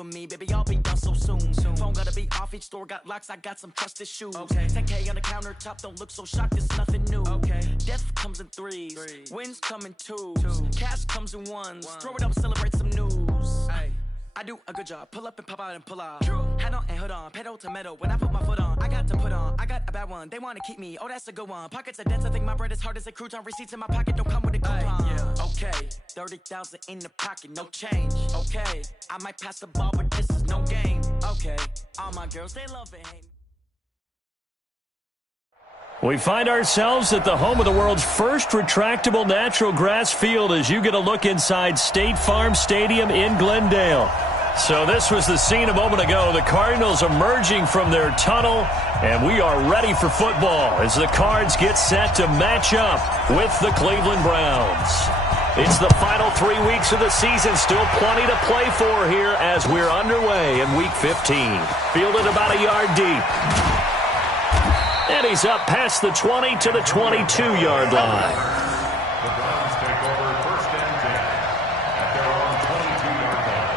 for me, baby, I'll be done so soon. Phone gotta be off, each store got locks, I got some trusted shoes. 10K on the countertop, don't look so shocked, it's nothing new. Death comes in threes, wins come in twos, cash comes in ones. Throw it up, celebrate some news. I do a good job, pull up and pop out and pull out. Head on and hood on, pedal to metal. When I put my foot on, I got to put on. I got a bad one, they wanna keep me, oh that's a good one. Pockets are dense, I think my bread is hard as a crouton. Receipts in my pocket don't come with a coupon. Okay, 30,000 in the pocket, no change. Okay, I might pass the ball, but this is no game. Okay, all my girls, they love it, hate me. We find ourselves at the home of the world's first retractable natural grass field as you get a look inside State Farm Stadium in Glendale. So this was the scene a moment ago. The Cardinals emerging from their tunnel, and we are ready for football as the Cards get set to match up with the Cleveland Browns. It's the final 3 weeks of the season. Still plenty to play for here as we're underway in Week 15. Fielded about a yard deep. And he's up past the 20 to the 22-yard line. The Browns take over 1st and 10 at their own 22-yard line.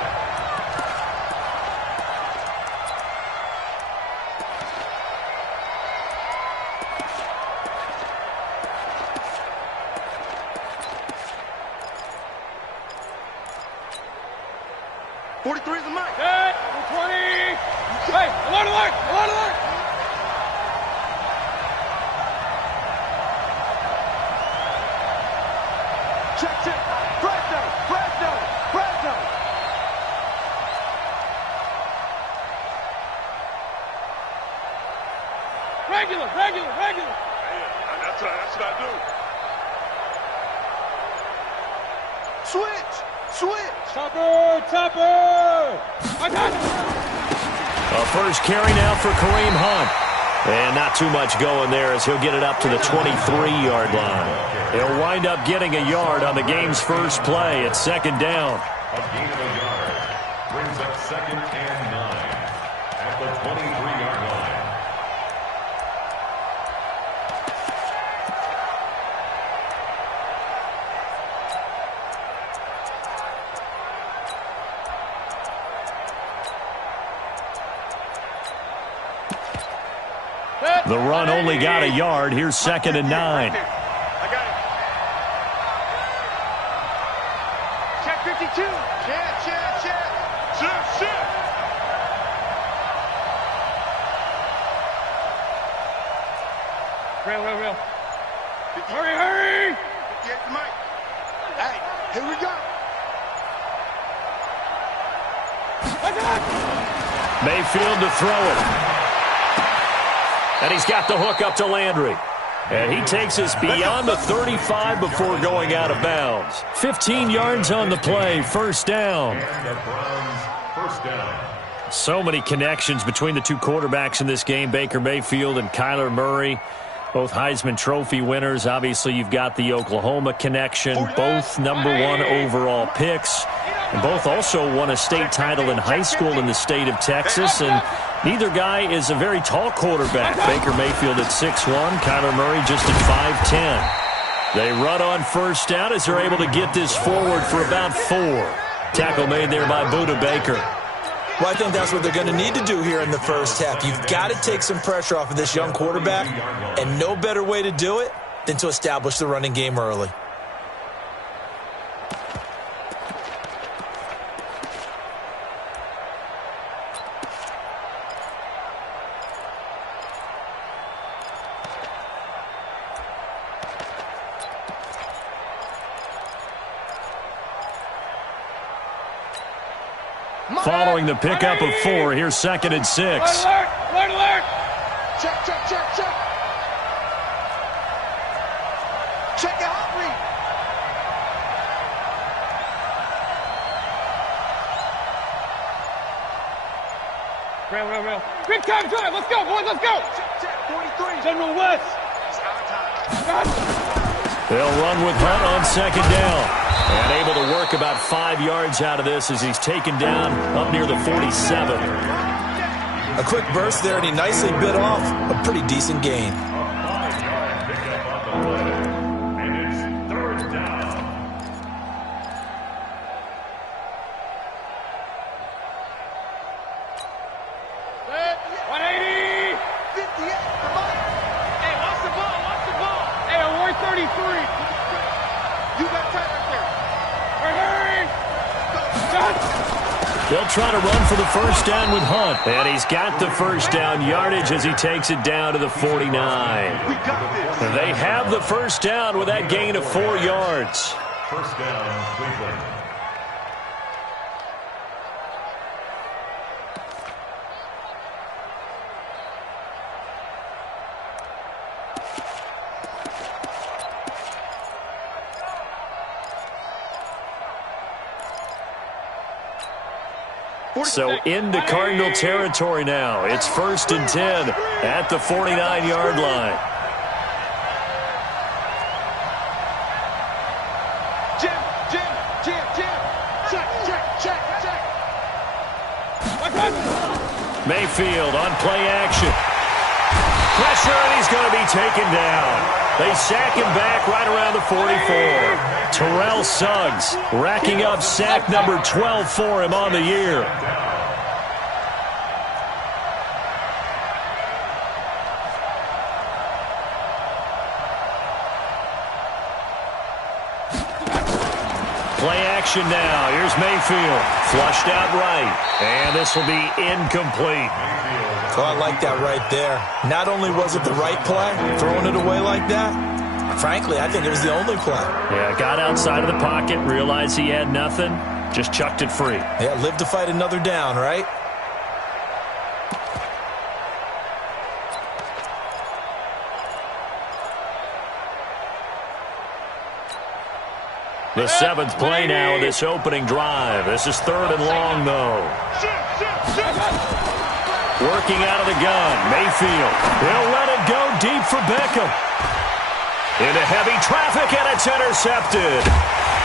'43 is the mic. Hey, 20. Hey, alert, alert, alert, alert. Check. Fresno. Regular. That's what I do. Switch. Topper. I got it. A first carry now for Kareem Hunt. And not too much going there as he'll get it up to the 23-yard line. He'll wind up getting a yard on the game's first play at 2nd down. A gain of a yard brings up 2nd and 9 at the 23-yard line. The run only got a yard. Here's 2nd and 9. I got it. Check 52. Check. Real. Hurry. 58 the mic. Hey, here we go. I got it. Mayfield to throw it. And he's got the hook up to Landry. And he takes us beyond the 35 before going out of bounds. 15 yards on the play, 1st down. And the Browns 1st down. So many connections between the two quarterbacks in this game, Baker Mayfield and Kyler Murray. Both Heisman Trophy winners. Obviously, you've got the Oklahoma connection. Both #1 overall picks. And both also won a state title in high school in the state of Texas. And neither guy is a very tall quarterback. Baker Mayfield at 6'1", Kyler Murray just at 5'10". They run on 1st down as they're able to get this forward for about 4. Tackle made there by Budda Baker. Well, I think that's what they're going to need to do here in the first half. You've got to take some pressure off of this young quarterback, and no better way to do it than to establish the running game early. Following the pickup of 4, here's 2nd and 6. Alert. Check. Check it out, read. Real. Big time drive. Let's go, boys. Let's go. Check. 43. General West. It's out of time. They'll run with Hunt on 2nd down. And able to work about 5 yards out of this as he's taken down up near the 47. A quick burst there, and he nicely bit off a pretty decent gain. A 5-yard pickup on the play. And it's 3rd down. 3 They'll try to run for the first down with Hunt. And he's got the first down yardage as he takes it down to the 49. They have the first down with that gain of 4 yards. First down, Cleveland. So into Cardinal territory now. It's 1st and 10 at the 49-yard line. Jim. Check. Mayfield on play action. Pressure, and he's going to be taken down. They sack him back right around the 44. Terrell Suggs racking up sack number 12 for him on the year. Play action now. Here's Mayfield. Flushed out right. And this will be incomplete. Oh, I like that right there. Not only was it the right play, throwing it away like that, frankly, I think it was the only play. Yeah, got outside of the pocket, realized he had nothing, just chucked it free. Yeah, live to fight another down, right? The 7th play now of this opening drive. This is 3rd and long, though. Working out of the gun, Mayfield. He'll let it go deep for Beckham. Into heavy traffic, and it's intercepted.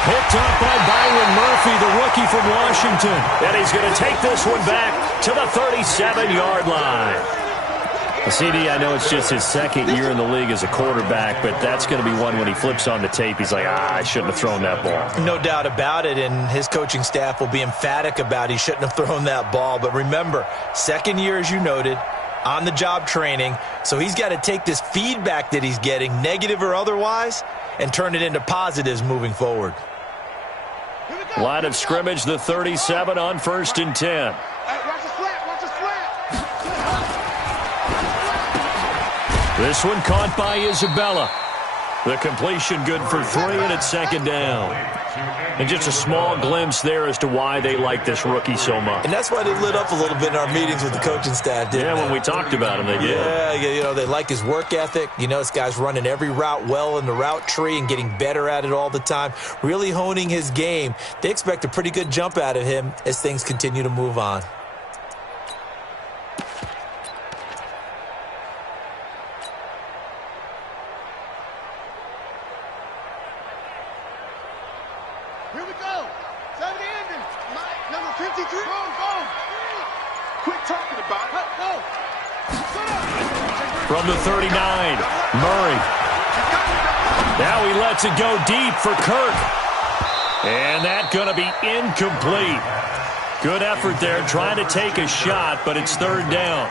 Picked up by Byron Murphy, the rookie from Washington. And he's going to take this one back to the 37-yard line. CD, I know it's just his 2nd year in the league as a quarterback, but that's going to be one when he flips on the tape, he's like, I shouldn't have thrown that ball. No doubt about it, and his coaching staff will be emphatic about he shouldn't have thrown that ball. But remember, 2nd year, as you noted, on-the-job training, so he's got to take this feedback that he's getting, negative or otherwise, and turn it into positives moving forward. Line of scrimmage, the 37 on 1st and 10. This one caught by Isabella. The completion good for 3, and it's 2nd down. And just a small glimpse there as to why they like this rookie so much. And that's why they lit up a little bit in our meetings with the coaching staff, didn't they? When we talked about him, they did. Yeah, you know, they like his work ethic. You know, this guy's running every route well in the route tree and getting better at it all the time, really honing his game. They expect a pretty good jump out of him as things continue to move on. Here we go. 70 ending. Number 53. Go. Quit talking about it. Go. From the 39, Murray. Now he lets it go deep for Kirk. And that's going to be incomplete. Good effort there, trying to take a shot, but it's 3rd down.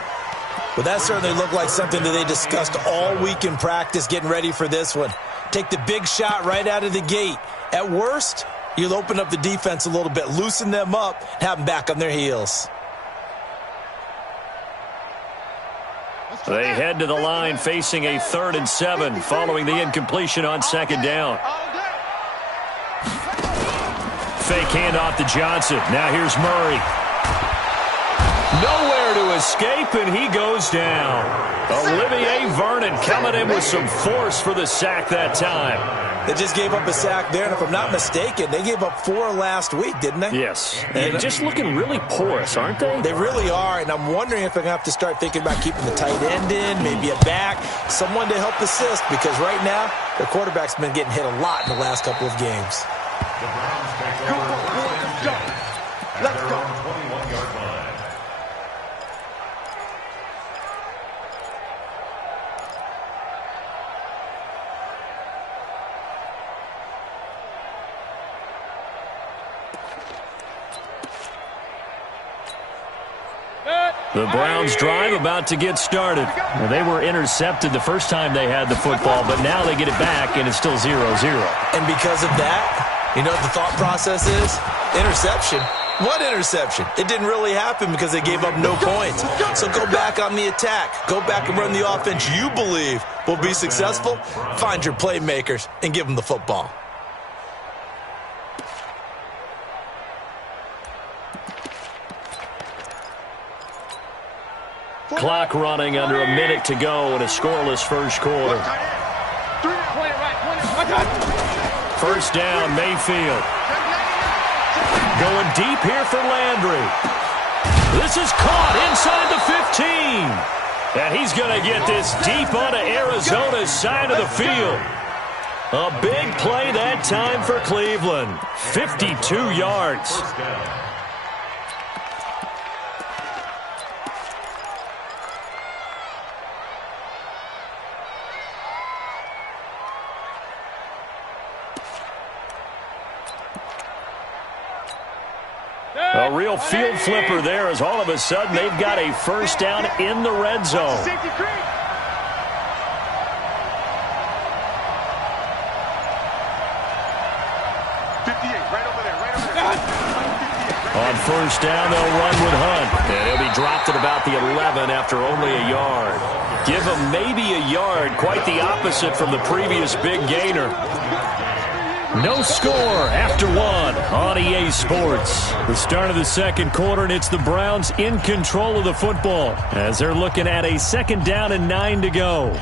Well, that certainly looked like something that they discussed all week in practice, getting ready for this one. Take the big shot right out of the gate. At worst, you'll open up the defense a little bit, loosen them up, have them back on their heels. They head to the line facing a 3rd and 7 following the incompletion on 2nd down. Fake handoff to Johnson. Now here's Murray. Nowhere to escape, and he goes down. Olivier Vernon coming in with some force for the sack that time. They just gave up a sack there, and if I'm not mistaken, they gave up 4 last week, didn't they? Yes, and just looking really porous, aren't they? They really are, and I'm wondering if they're going to have to start thinking about keeping the tight end in, maybe a back, someone to help assist, because right now, their quarterback's been getting hit a lot in the last couple of games. Let's go. 21-yard line. The Browns drive about to get started. Well, they were intercepted the first time they had the football, but now they get it back, and it's still 0-0. And because of that, you know what the thought process is? Interception. What interception? It didn't really happen because they gave up no points. So go back on the attack. Go back and run the offense you believe will be successful. Find your playmakers and give them the football. Clock running under a minute to go in a scoreless first quarter. First down, Mayfield. Going deep here for Landry. This is caught inside the 15. And he's going to get this deep onto Arizona's side of the field. A big play that time for Cleveland. 52 yards. A real field flipper there as all of a sudden they've got a first down in the red zone. On first down, they'll run with Hunt. And he'll be dropped at about the 11 after only a yard. Give him maybe a yard, quite the opposite from the previous big gainer. No score after one on EA Sports. The start of the second quarter, and it's the Browns in control of the football as they're looking at a second down and 9 to go.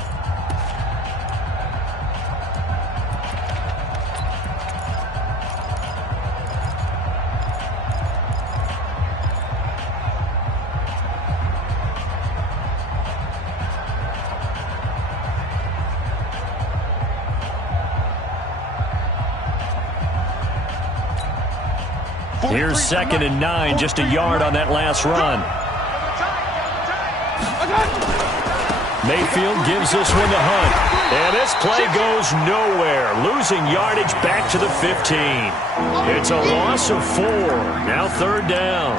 Here's second and 9, just a yard on that last run. Mayfield gives this one to Hunt. And this play goes nowhere, losing yardage back to the 15. It's a loss of 4. Now third down.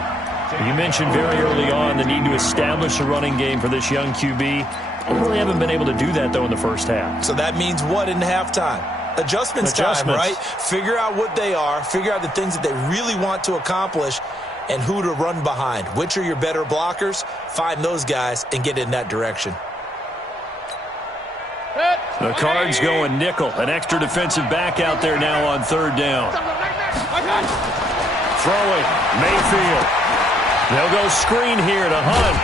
You mentioned very early on the need to establish a running game for this young QB. They really haven't been able to do that, though, in the first half. So that means what in halftime? Adjustments time, right? Figure out what they are, figure out the things that they really want to accomplish, and who to run behind. Which are your better blockers? Find those guys and get in that direction. The Cards going nickel. An extra defensive back out there now on third down. Throwing, Mayfield. They'll go screen here to Hunt.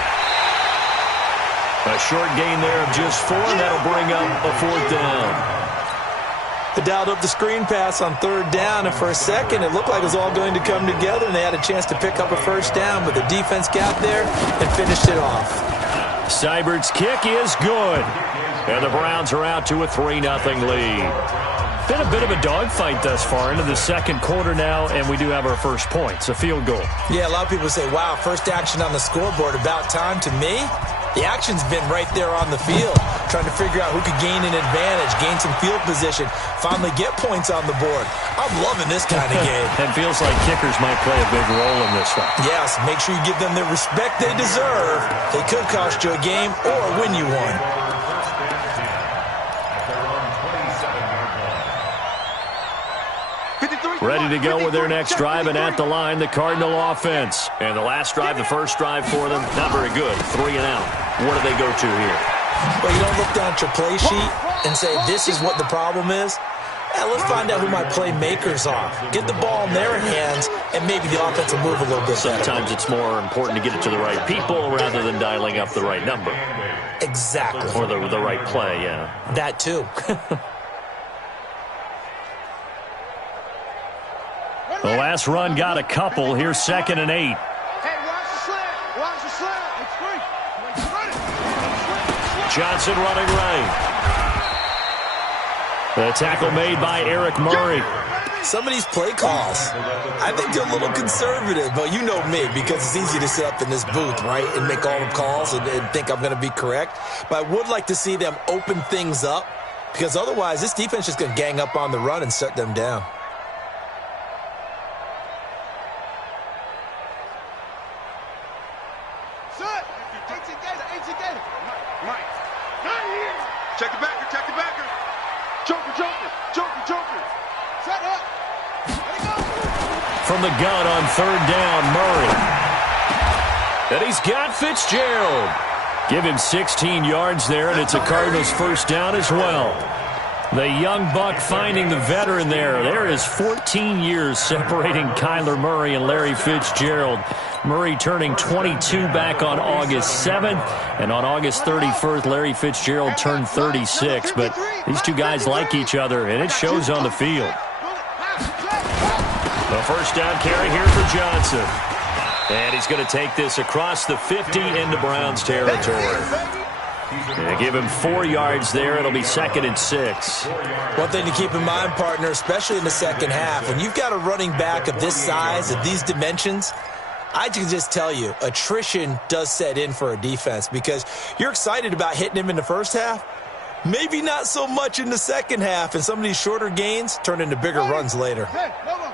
A short gain there of just 4, and that'll bring up a fourth down. They dialed up the screen pass on third down, and for a second it looked like it was all going to come together, and they had a chance to pick up a first down, but the defense got there and finished it off. Seibert's kick is good, and the Browns are out to a 3-0 lead. Been a bit of a dogfight thus far into the second quarter now, and we do have our first points, a field goal. Yeah, a lot of people say, wow, first action on the scoreboard, about time. To me, the action's been right there on the field, trying to figure out who could gain an advantage, gain some field position, finally get points on the board. I'm loving this kind of game. It feels like kickers might play a big role in this one. Yes, make sure you give them the respect they deserve. They could cost you a game or win you one. Ready to go with their next drive, and at the line, the Cardinal offense. And the last drive, the first drive for them, not very good. 3 and out. What do they go to here? Well, you don't look down at your play sheet and say, this is what the problem is. Let's find out who my playmakers are. Get the ball in their hands, and maybe the offense will move a little bit better. Sometimes it's more important to get it to the right people rather than dialing up the right number. Exactly. Or the right play, yeah. That too. The last run got a couple. Here's second and 8. Hey, watch the slant. Watch the slant. It's free. Run it. Johnson running right. The tackle made by Eric Murray. Some of these play calls, I think they're a little conservative, but you know me, because it's easy to sit up in this booth, right, and make all the calls and think I'm going to be correct. But I would like to see them open things up, because otherwise this defense is going to gang up on the run and shut them down. Check the backer, check the backer. Joker, joker, joker, joker. Set up. Let it go. from the gun on third down, Murray. And he's got Fitzgerald. Give him 16 yards there, and it's a Cardinals first down as well. The young buck finding the veteran there. There is 14 years separating Kyler Murray and Larry Fitzgerald. Murray turning 22 back on August 7th, and on August 31st, Larry Fitzgerald turned 36. But these two guys like each other, and it shows on the field. The first down carry here for Johnson. And he's going to take this across the 50 into Browns territory. And give him 4 yards there. It'll be 2nd and 6. One thing to keep in mind, partner, especially in the second half, when you've got a running back of this size, of these dimensions, I can just tell you, attrition does set in for a defense because you're excited about hitting him in the first half. Maybe not so much in the second half, and some of these shorter gains turn into bigger runs later. Hey, hold on.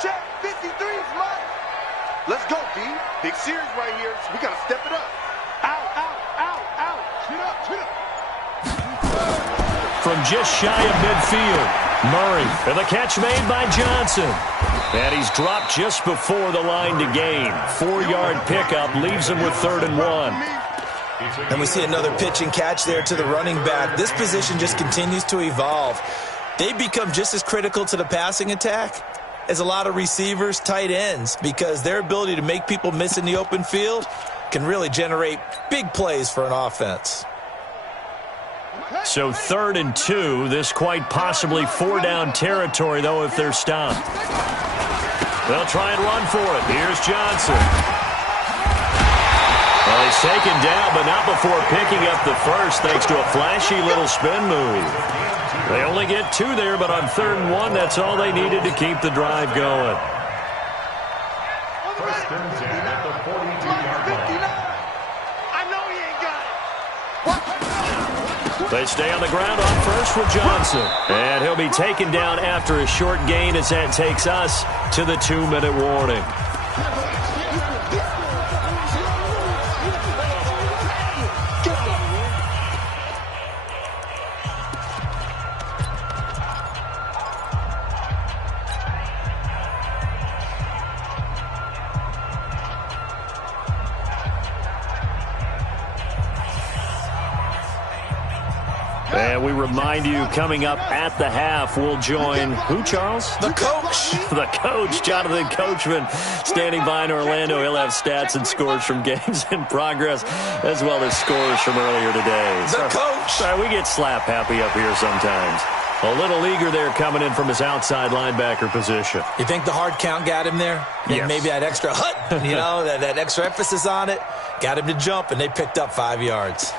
Check 53's mine. Let's go, D. Big series right here, so we got to step it up. Out, out, out, out. Shoot up, shoot up. From just shy of midfield, Murray, and the catch made by Johnson. And he's dropped just before the line to gain. 4-yard pickup leaves him with 3rd and 1. And we see another pitch and catch there to the running back. This position just continues to evolve. They become just as critical to the passing attack as a lot of receivers, tight ends, because their ability to make people miss in the open field can really generate big plays for an offense. So 3rd and 2. This quite possibly 4-down territory, though, if they're stopped. They'll try and run for it. Here's Johnson. Well, he's taken down, but not before picking up the first, thanks to a flashy little spin move. They only get 2 there, but on 3rd and 1, that's all they needed to keep the drive going. First and 10 at the 42-yard line. I know he ain't got it. They stay on the ground on first with Johnson. And he'll be taken down after a short gain as that takes us to the 2-minute warning. And we remind you, coming up at the half, we'll join who, Charles? The coach. The coach, Jonathan Coachman, standing by in Orlando. He'll have stats and scores from games in progress, as well as scores from earlier today. The coach. Sorry, we get slap happy up here sometimes. A little eager there coming in from his outside linebacker position. You think the hard count got him there? Yes. Maybe that extra hut, you know, that extra emphasis on it, got him to jump, and they picked up 5 yards.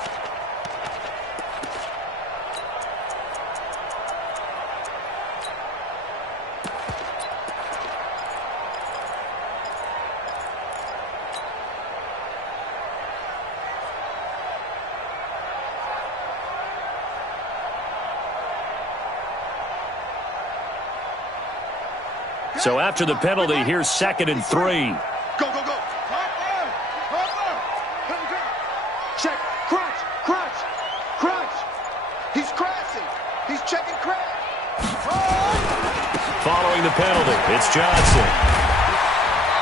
So after the penalty, here's 2nd and 3. Go, go, go. Check. Crunch, crunch, crunch. He's crashing. He's checking crash. Following the penalty, it's Johnson.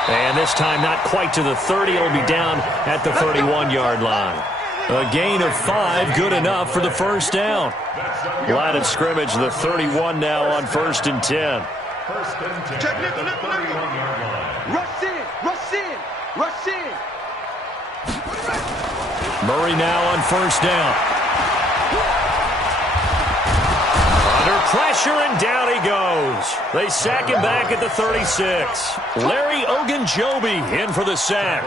And this time not quite to the 30. It'll be down at the 31-yard line. A gain of 5, good enough for the first down. Line of scrimmage, the 31 now on 1st and 10. First and 10 Check, at the nickel, 31-yard line. Rush in, rush in, rush in. Murray now on 1st down. Under pressure, and down he goes. They sack him back at the 36. Larry Ogunjobi in for the sack.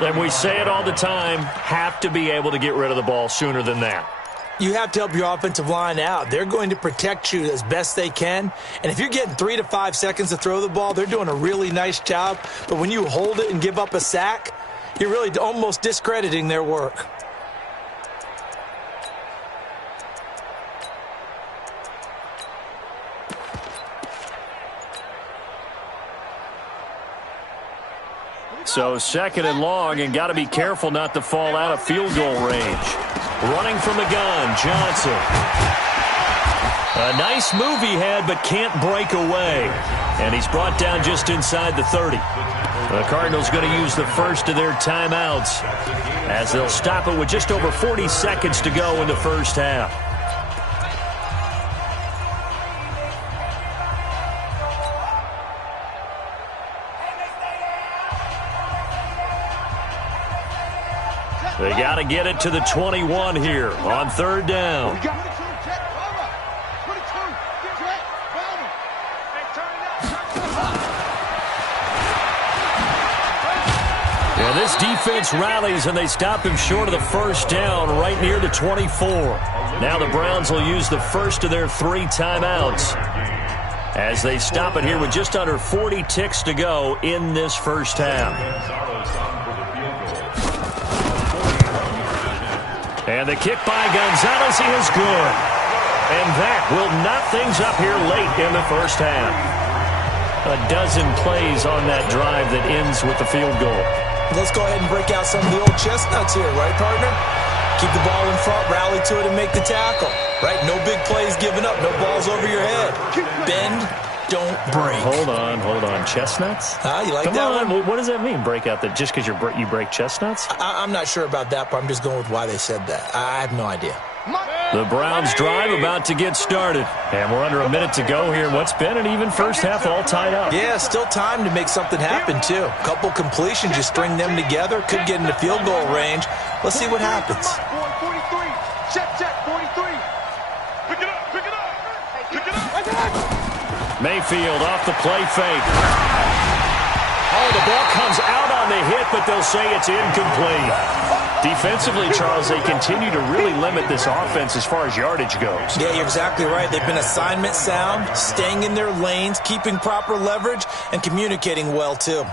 And we say it all the time, have to be able to get rid of the ball sooner than that. You have to help your offensive line out. They're going to protect you as best they can. And if you're getting 3 to 5 seconds to throw the ball, they're doing a really nice job. But when you hold it and give up a sack, you're really almost discrediting their work. So 2nd and long, and got to be careful not to fall out of field goal range. Running from the gun, Johnson. A nice move he had, but can't break away. And he's brought down just inside the 30. The Cardinals going to use the first of their timeouts as they'll stop it with just over 40 seconds to go in the first half. They got to get it to the 21 here on third down. And this defense rallies, and they stop him short of the first down right near the 24. Now the Browns will use the first of their 3 timeouts as they stop it here with just under 40 ticks to go in this first half. And the kick by Gonzalez is good. And that will knot things up here late in the first half. A dozen plays on that drive that ends with the field goal. Let's go ahead and break out some of the old chestnuts here, right, partner? Keep the ball in front, rally to it, and make the tackle. Right? No big plays given up, no balls over your head. Bend, don't break. Hold on. Chestnuts? You like Come that on. one? What does that mean, break out? That just because you break chestnuts? I'm not sure about that, but I'm just going with why they said that. I have no idea. The Browns drive about to get started. And we're under a minute to go here in what's been an even first half, all tied up. Yeah, still time to make something happen, too. A couple completions, you string them together, could get into field goal range. Let's see what happens. 43. Check, 43. Pick it up. Mayfield off the play fake. Oh, the ball comes out on the hit, but they'll say it's incomplete. Defensively, Charles, they continue to really limit this offense as far as yardage goes. Yeah, you're exactly right. They've been assignment sound, staying in their lanes, keeping proper leverage, and communicating well, too.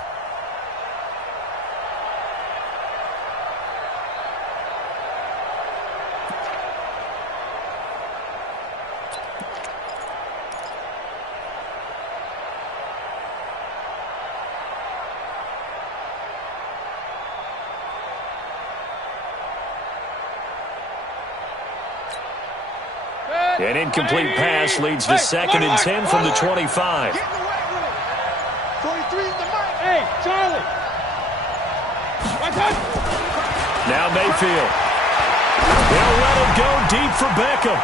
An incomplete pass leads to 2nd and 10 from the 25. 43 is the mark. Hey, Charlie. Now Mayfield. They'll let it go deep for Beckham.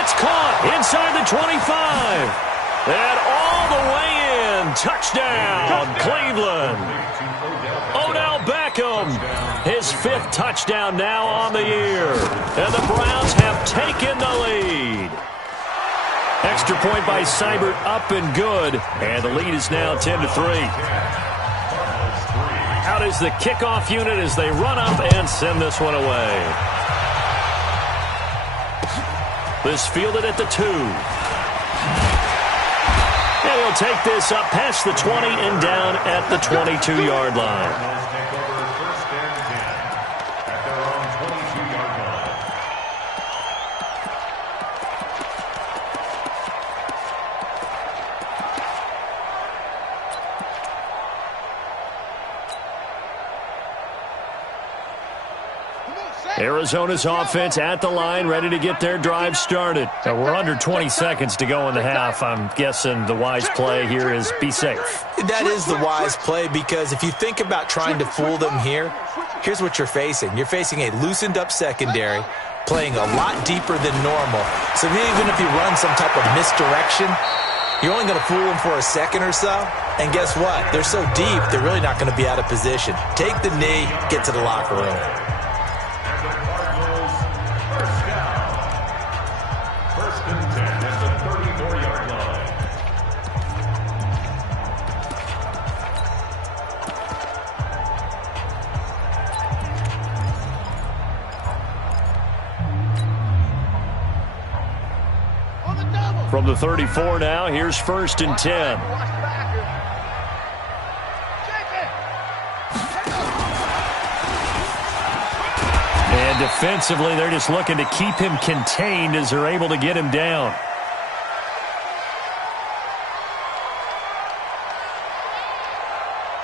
It's caught inside the 25. And all the way in. Touchdown, Cleveland. Odell Beckham, his 5th touchdown now on the year. And the Browns have taken the lead. Extra point by Seibert, up and good. And the lead is now 10-3. Out is the kickoff unit as they run up and send this one away. This fielded at the 2. And he'll take this up past the 20 and down at the 22-yard line. Arizona's offense at the line, ready to get their drive started. Now we're under 20 seconds to go in the half. I'm guessing the wise play here is be safe. That is the wise play, because if you think about trying to fool them here, here's what you're facing. You're facing a loosened up secondary, playing a lot deeper than normal. So even if you run some type of misdirection, you're only going to fool them for a second or so. And guess what? They're so deep, they're really not going to be out of position. Take the knee, get to the locker room. From the 34 now, here's 1st and 10. And defensively, they're just looking to keep him contained as they're able to get him down.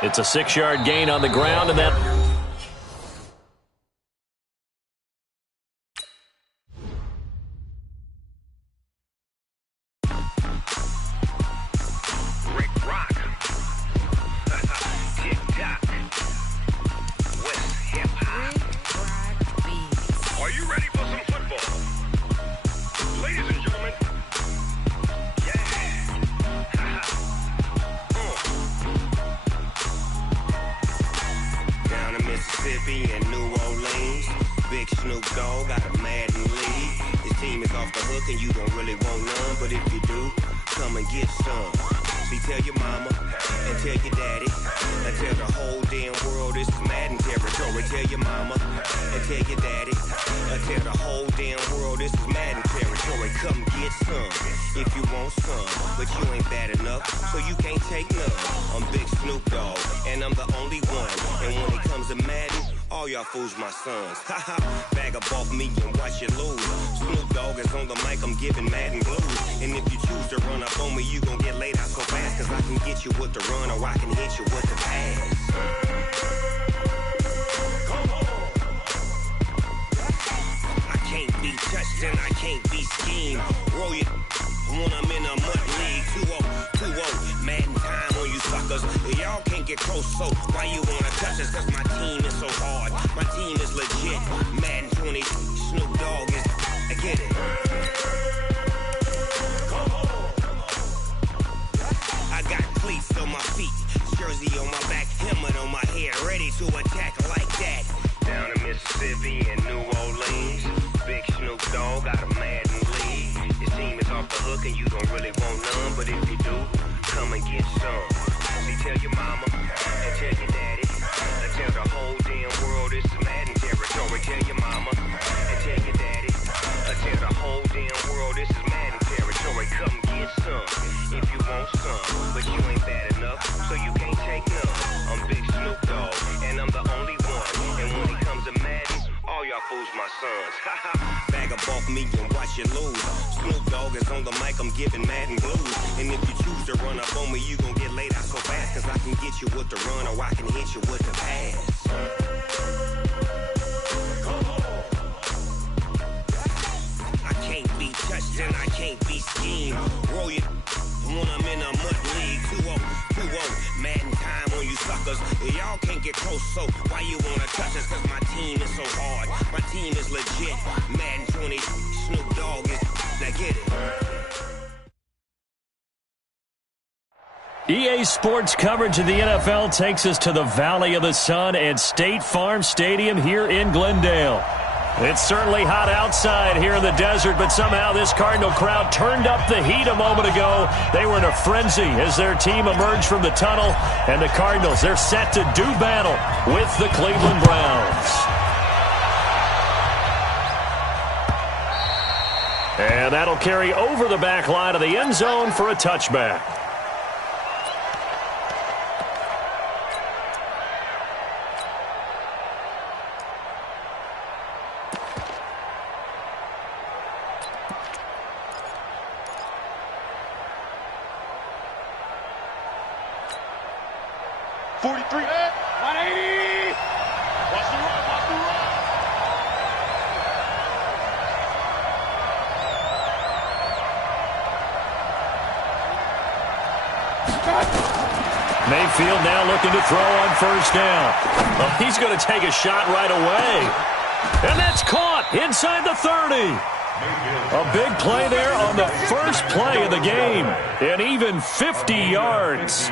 It's a 6-yard gain on the ground, and that Mississippi and New Orleans. Big Snoop Dogg got a Madden lead. His team is off the hook and you don't really want none, but if you do, come and get some. See, tell your mama and tell your daddy and tell the whole damn world this is Madden territory. Tell your mama and tell your daddy and tell the whole damn world this is Madden territory. Come get some if you want some, but you ain't bad enough, so you can't take none. I'm Big Snoop Dogg and I'm the only one, and when it comes to Madden, all y'all fools my sons. Haha, bag up off me and watch you lose. Snoop Dogg is on the mic, I'm giving Madden blues. And if you choose to run up on me, you gon' get laid out so fast, cause I can get you with the run or I can hit you with the pass. Come on. I can't be touched and I can't be schemed. Roll it when I'm in a mud league. 2-0, Madden time on you suckers. Y'all can't get close, so why you wanna touch us? Cause my team is so hard, my team is legit. Madden 20, Snoop Dogg is, I get it. Come on. I got cleats on my feet, jersey on my back, helmet on my head, ready to attack like that. Down in Mississippi and New Orleans, Big Snoop Dogg got a Madden lead. His team is off the hook and you don't really want none, but if you do, come and get some. See, tell your mama and tell your daddy and tell the whole damn world this is Madden territory. Tell your mama and tell your daddy and tell the whole damn world this is Madden territory. Come get some if you want some, but you ain't bad enough, so you can't take none. I'm Big Snoop Dogg and I'm the only one, and when it comes to Madden, all y'all fools my sons. Bag up off me and watch you lose. Snoop Dogg is on the mic, I'm giving Madden blues. And if you choose to run up on me, you gon' get laid out so fast, cause I can get you with the run or I can hit you with the pass. Come on. I can't be touched and I can't be schemed. Roll it when I'm in a mud league. 2-0, Madden time on you suckers. Y'all can't get close, so why you wanna touch us? Cause my team is so hard, my team is legit. Madden 20, Snoop Dogg is, now get it. EA Sports coverage of the NFL takes us to the Valley of the Sun and State Farm Stadium here in Glendale. It's certainly hot outside here in the desert, but somehow this Cardinal crowd turned up the heat a moment ago. They were in a frenzy as their team emerged from the tunnel, and the Cardinals, they're set to do battle with the Cleveland Browns. And that'll carry over the back line of the end zone for a touchback. Mayfield now looking to throw on first down. Well, he's going to take a shot right away. And that's caught inside the 30. A big play there on the first play of the game. And even 50 yards.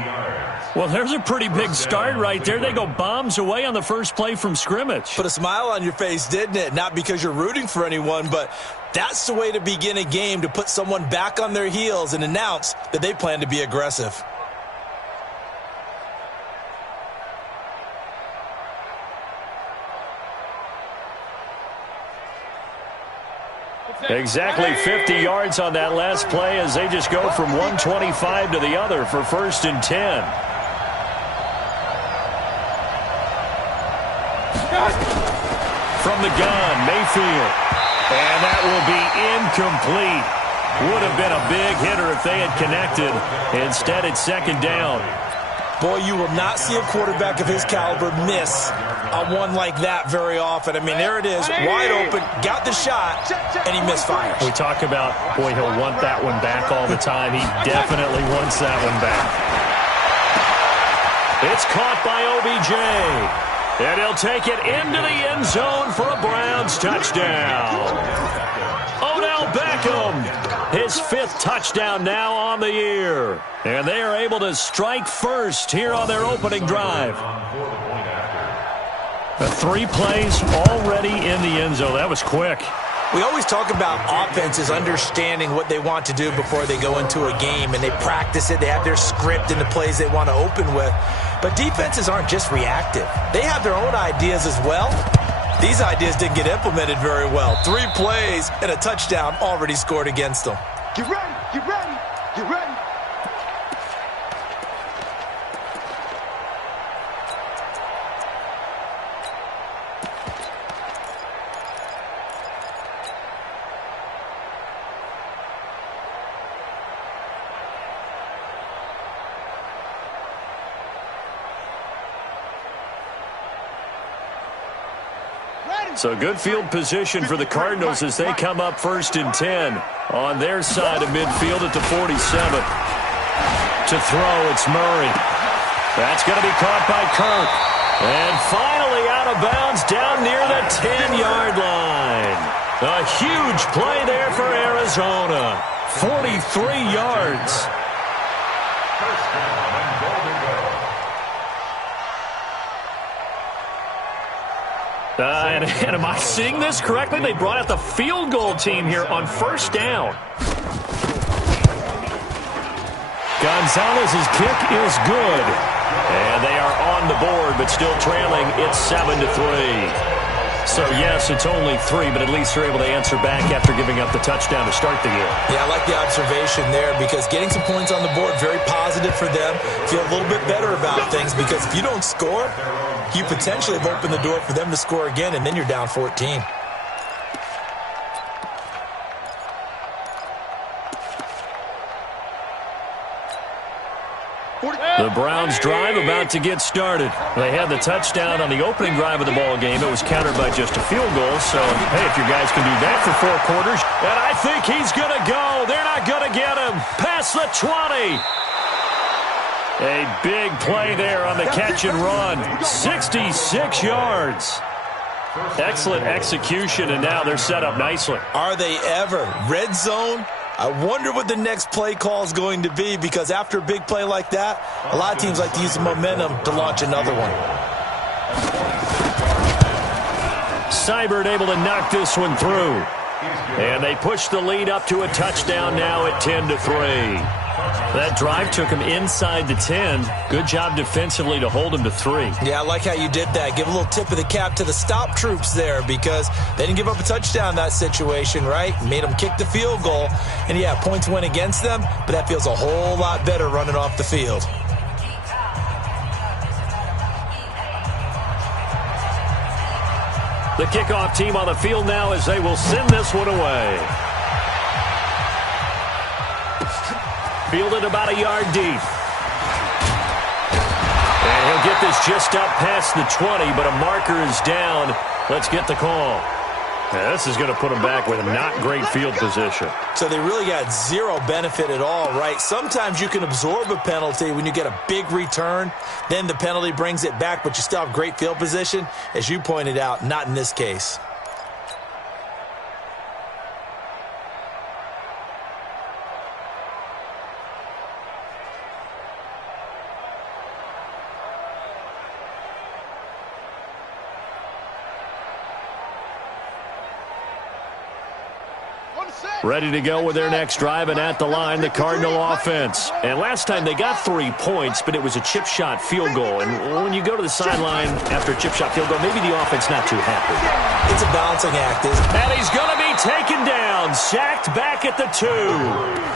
Well, there's a pretty big start right there. They go bombs away on the first play from scrimmage. Put a smile on your face, didn't it? Not because you're rooting for anyone, but that's the way to begin a game, to put someone back on their heels and announce that they plan to be aggressive. Exactly 50 yards on that last play as they just go from 125 to the other for 1st and 10. From the gun, Mayfield. And that will be incomplete. Would have been a big hitter if they had connected. Instead, it's 2nd down. Boy, you will not see a quarterback of his caliber miss on one like that very often. I mean, there it is, wide open, got the shot, and he misfires. We talk about, boy, he'll want that one back all the time. He definitely wants that one back. It's caught by OBJ. And he'll take it into the end zone for a Browns touchdown. Odell Beckham, his 5th touchdown now on the year. And they are able to strike first here on their opening drive. 3 plays already in the end zone. That was quick. We always talk about offenses understanding what they want to do before they go into a game, and they practice it. They have their script and the plays they want to open with. But defenses aren't just reactive. They have their own ideas as well. These ideas didn't get implemented very well. 3 plays and a touchdown already scored against them. Get ready, get ready, get ready. So good field position for the Cardinals as they come up 1st and 10 on their side of midfield at the 47. To throw, it's Murray. That's going to be caught by Kirk. And finally out of bounds down near the 10-yard line. A huge play there for Arizona. 43 yards. First down and goal to go. And am I seeing this correctly? They brought out the field goal team here on 1st down. Gonzalez's kick is good. And they are on the board, but still trailing. It's 7-3. So, yes, it's only 3, but at least they're able to answer back after giving up the touchdown to start the year. Yeah, I like the observation there because getting some points on the board, very positive for them. Feel a little bit better about things because if you don't score, you potentially have opened the door for them to score again, and then you're down 14. The Browns drive about to get started. They had the touchdown on the opening drive of the ball game. It was countered by just a field goal. So, hey, if your guys can do that for 4 quarters. And I think he's going to go. They're not going to get him. Past the 20. A big play there on the catch and run. 66 yards. Excellent execution, and now they're set up nicely. Are they ever? Red zone? I wonder what the next play call is going to be because after a big play like that, a lot of teams like to use the momentum to launch another one. Seibert able to knock this one through. And they push the lead up to a touchdown now at 10-3. That drive took him inside the 10. Good job defensively to hold him to 3. Yeah, I like how you did that. Give a little tip of the cap to the stop troops there because they didn't give up a touchdown in that situation, right? Made them kick the field goal. And, yeah, points went against them, but that feels a whole lot better running off the field. The kickoff team on the field now as they will send this one away. Fielded about a yard deep. And he'll get this just up past the 20, but a marker is down. Let's get the call. Now, this is going to put them back with not great field position. So they really got zero benefit at all, right? Sometimes you can absorb a penalty when you get a big return. Then the penalty brings it back, but you still have great field position. As you pointed out, not in this case. Ready to go with their next drive, and at the line, the Cardinal offense. And last time they got 3 points, but it was a chip shot field goal. And when you go to the sideline after a chip shot field goal, maybe the offense not too happy. It's a balancing act, isn't it? And he's going to be taken down, sacked back at the 2.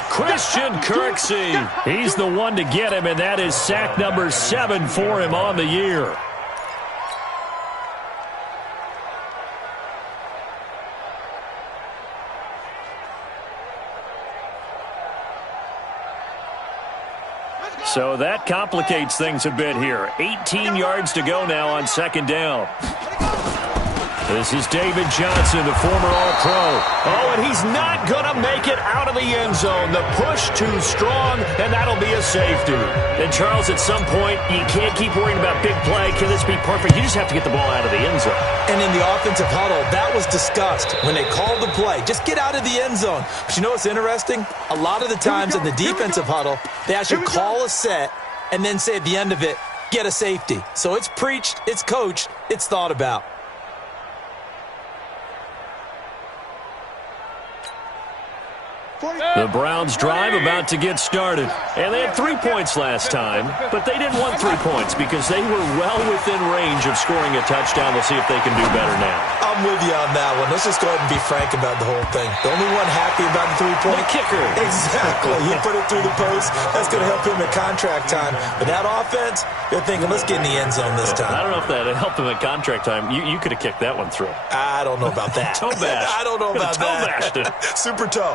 Christian Kirksey. He's the one to get him, and that is sack number 7 for him on the year. So that complicates things a bit here. 18 yards to go now on 2nd down. This is David Johnson, the former All-Pro. Oh, and he's not going to make it out of the end zone. The push too strong, and that'll be a safety. And, Charles, at some point, you can't keep worrying about big play. Can this be perfect? You just have to get the ball out of the end zone. And in the offensive huddle, that was discussed when they called the play. Just get out of the end zone. But you know what's interesting? A lot of the times in the defensive huddle, they actually call a set and then say at the end of it, get a safety. So it's preached, it's coached, it's thought about. The Browns drive about to get started. And they had 3 points last time, but they didn't want 3 points because they were well within range of scoring a touchdown. We'll see if they can do better now. I'm with you on that one. Let's just go ahead and be frank about the whole thing. The only one happy about the 3-point kicker. Exactly. He put it through the post. That's going to help him at contract time. But that offense, you're thinking, let's get in the end zone this time. I don't know if that helped him at contract time. You could have kicked that one through. I don't know about that. Toe bash. I don't know about toe that. Bashed it. Super toe.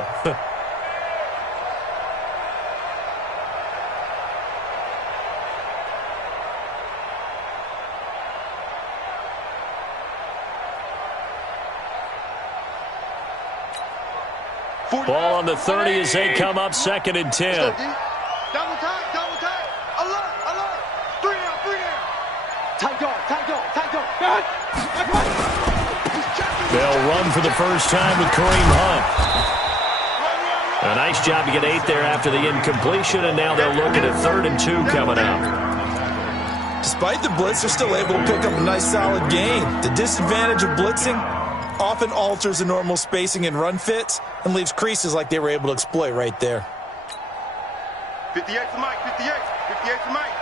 Ball on the 30 as they come up 2nd and 10. Double time, double time. Alert, alert. 3 down, 3 down. Tight guard, tight guard, tight guard. They'll run for the first time with Kareem Hunt. A nice job to get 8 there after the incompletion, and now they'll look at a 3rd and 2 coming up. Despite the blitz, they're still able to pick up a nice solid gain. The disadvantage of blitzing often alters the normal spacing and run fits and leaves creases like they were able to exploit right there. 58 to Mike, 58 to Mike.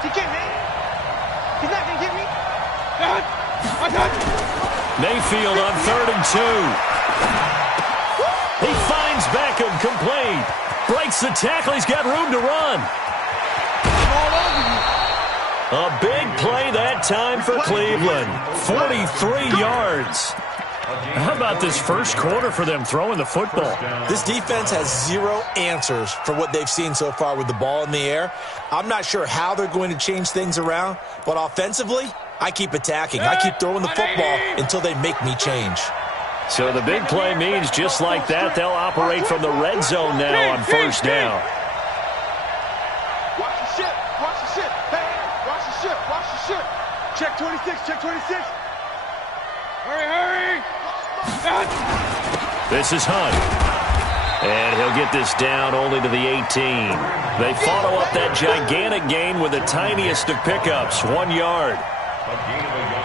He can't, man. He's not going to get me. Mayfield on 3rd and 2. He finds Beckham complete. Breaks the tackle. He's got room to run. A big play that time for Cleveland. 43 yards. How about this first quarter for them throwing the football? This defense has 0 answers for what they've seen so far with the ball in the air. I'm not sure how they're going to change things around, but offensively, I keep attacking. I keep throwing the football until they make me change. So the big play means just like that, they'll operate from the red zone now on 1st down. Watch the ship, watch the ship. Hey, watch the ship, watch the ship. Check 26, check 26. Hurry. This is Hunt. And he'll get this down only to the 18. They follow up that gigantic gain with the tiniest of pickups, 1 yard.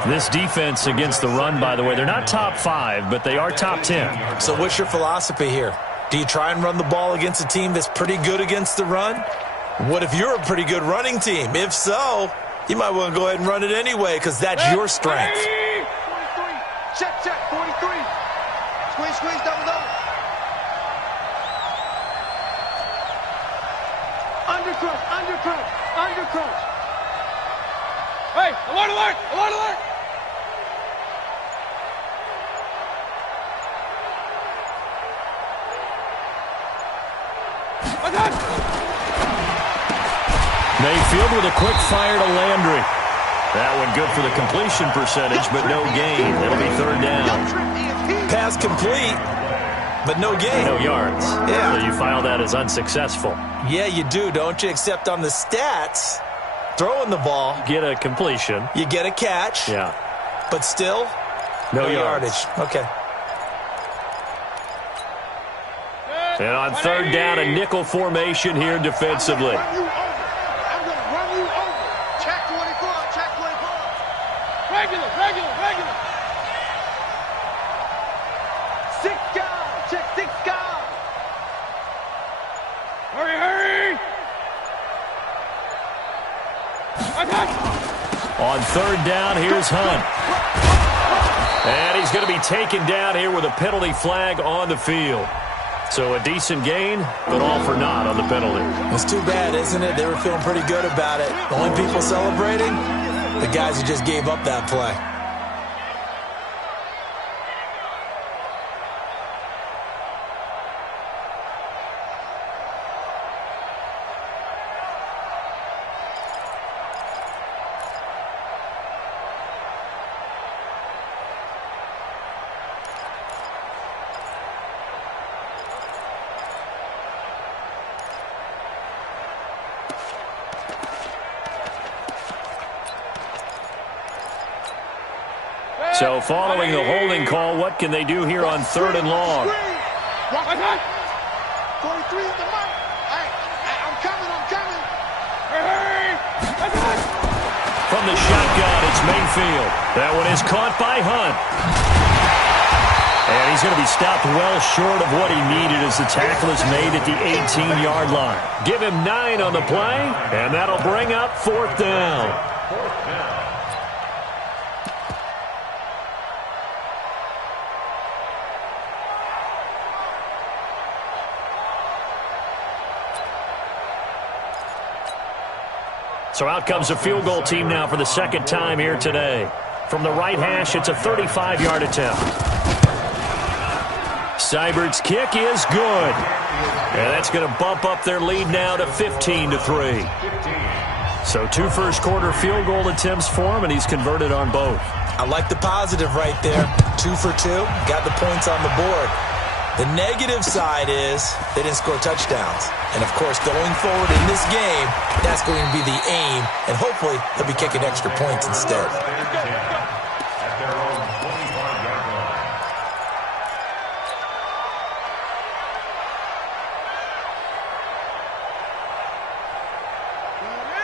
This defense against the run, by the way, they're not top 5, but they are top 10. So what's your philosophy here? Do you try and run the ball against a team that's pretty good against the run? What if you're a pretty good running team? If so, you might want to go ahead and run it anyway because that's your strength. 43. Check, 43. Squeeze, double. Undercrunch. Hey, alert. Mayfield with a quick fire to Landry. That one good for the completion percentage, but no gain. It'll be 3rd down. Pass complete, but no gain. No yards. Yeah. So you file that as unsuccessful. Yeah, you do, don't you? Except on the stats, throwing the ball, Get a completion. you get a catch, Yeah. but still No yardage. Okay. And on 3rd down, a nickel formation here defensively. I'm going to run you over. Check 24. Regular. 6 guys. Check 6 guys. Hurry. On 3rd down, here's Hunt. And he's going to be taken down here with a penalty flag on the field. So a decent gain, but all for naught on the penalty. It's too bad, isn't it? They were feeling pretty good about it. The only people celebrating, the guys who just gave up that play. So following the holding call, what can they do here on 3rd and long? 43 is the mark. Hey, I'm coming. Hurry. from the shotgun. It's Mayfield. That one is caught by Hunt. And he's going to be stopped well short of what he needed as the tackle is made at the 18-yard line. Give him 9 on the play, and that'll bring up 4th down. So out comes the field goal team now for the second time here today. From the right hash, it's a 35-yard attempt. Seibert's kick is good. And that's going to bump up their lead now to 15-3. So 2 first-quarter field goal attempts for him, and he's converted on both. I like the positive right there. 2 for 2. Got the points on the board. The negative side is they didn't score touchdowns. And, of course, going forward in this game, that's going to be the aim. And hopefully they'll be kicking extra points instead.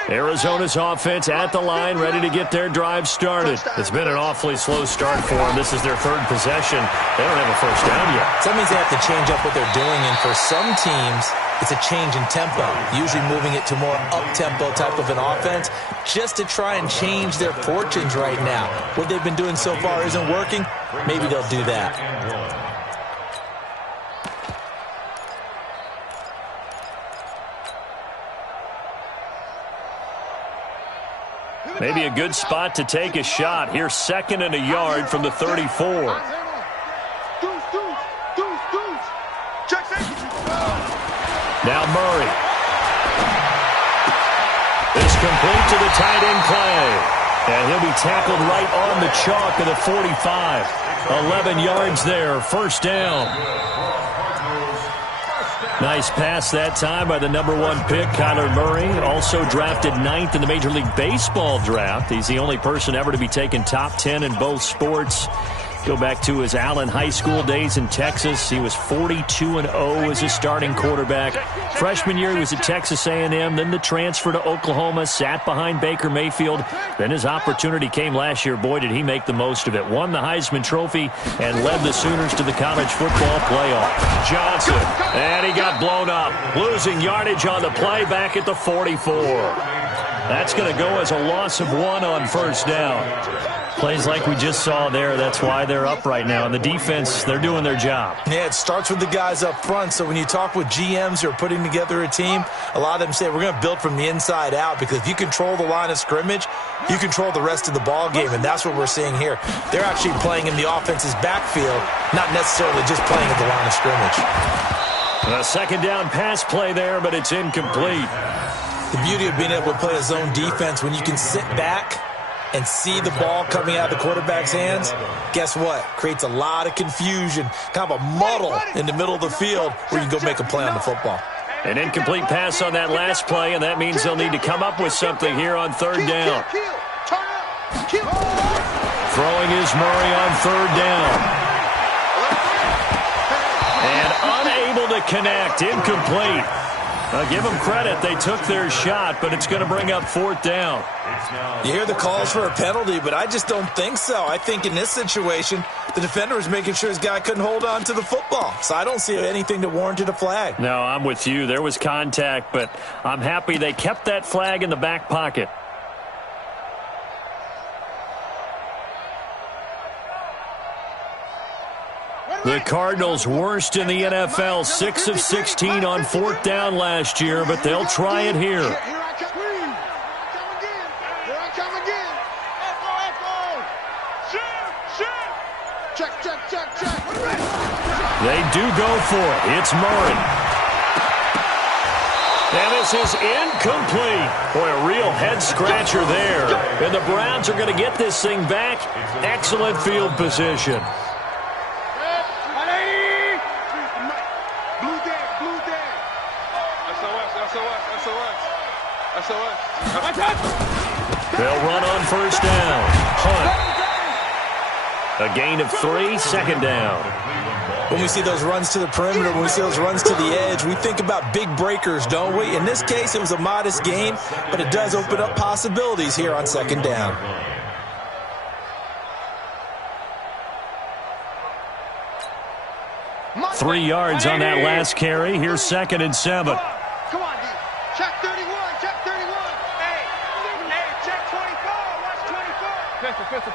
Arizona's offense at the line, ready to get their drive started. It's been an awfully slow start for them. This is their 3rd possession. They don't have a first down yet. So that means they have to change up what they're doing, and for some teams, it's a change in tempo, usually moving it to more up-tempo type of an offense just to try and change their fortunes right now. What they've been doing so far isn't working. Maybe they'll do that. Maybe a good spot to take a shot. Here's 2nd and a yard from the 34. Now Murray. It's complete to the tight end play. And he'll be tackled right on the chalk of the 45. 11 yards there, first down. Nice pass that time by the #1 pick, Kyler Murray. Also drafted 9th in the Major League Baseball draft. He's the only person ever to be taken top 10 in both sports. Go back to his Allen High School days in Texas. He was 42-0 as a starting quarterback. Freshman year, he was at Texas A&M. Then the transfer to Oklahoma, sat behind Baker Mayfield. Then his opportunity came last year. Boy, did he make the most of it. Won the Heisman Trophy and led the Sooners to the college football playoff. Johnson, and he got blown up. Losing yardage on the play back at the 44. That's going to go as a loss of 1 on first down. Plays like we just saw there. That's why they're up right now. And the defense, they're doing their job. Yeah, it starts with the guys up front. So when you talk with GMs who are putting together a team, a lot of them say we're going to build from the inside out, because if you control the line of scrimmage, you control the rest of the ball game. And that's what we're seeing here. They're actually playing in the offense's backfield, not necessarily just playing at the line of scrimmage. A second down pass play there, but it's incomplete. The beauty of being able to play a zone defense, when you can sit back and see the ball coming out of the quarterback's hands, guess what? Creates a lot of confusion, kind of a muddle in the middle of the field where you can go make a play on the football. An incomplete pass on that last play, and that means they'll need to come up with something here on 3rd down. Throwing is Murray on 3rd down. And unable to connect, incomplete. Give them credit. They took their shot, but it's going to bring up 4th down. You hear the calls for a penalty, but I just don't think so. I think in this situation, the defender was making sure his guy couldn't hold on to the football. So I don't see anything that warranted a flag. No, I'm with you. There was contact, but I'm happy they kept that flag in the back pocket. The Cardinals worst in the NFL, 6 of 16 on 4th down last year, but they'll try it here. Here I come again. Here I come again. Check. They do go for it. It's Murray. And this is incomplete. Boy, a real head-scratcher there. And the Browns are going to get this thing back. Excellent field position. They'll run on first down. Hunt. A gain of 3, second down. When we see those runs to the perimeter, when we see those runs to the edge, we think about big breakers, don't we? In this case, it was a modest gain, but it does open up possibilities here on second down. Three yards on that last carry. Here's 2nd and 7. Come on, D. Check 31. Check 31. Hey, check 24. Watch 24.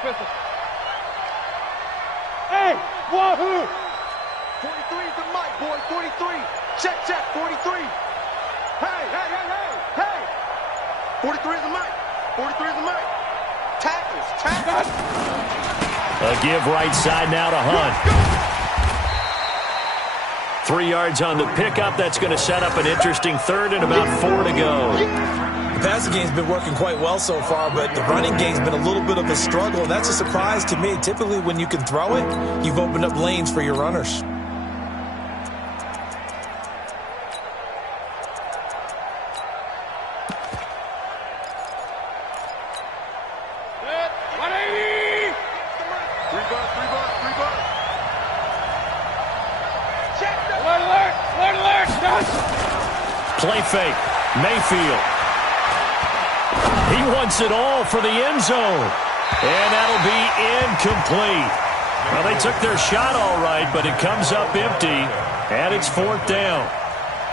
Pistol. Hey, wahoo! 43 is the mic, boy. 43. Check, 43. Hey. 43 is the mic. 43 is the mic. Tackles. A give right side now to Hunt. 3 yards on the pickup. That's going to set up an interesting third and about 4 to go. The passing game's been working quite well so far, but the running game's been a little bit of a struggle, and that's a surprise to me. Typically, when you can throw it, you've opened up lanes for your runners. Play fake. Mayfield. He wants it all for the end zone. And that'll be incomplete. Well, they took their shot all right, but it comes up empty. And it's 4th down.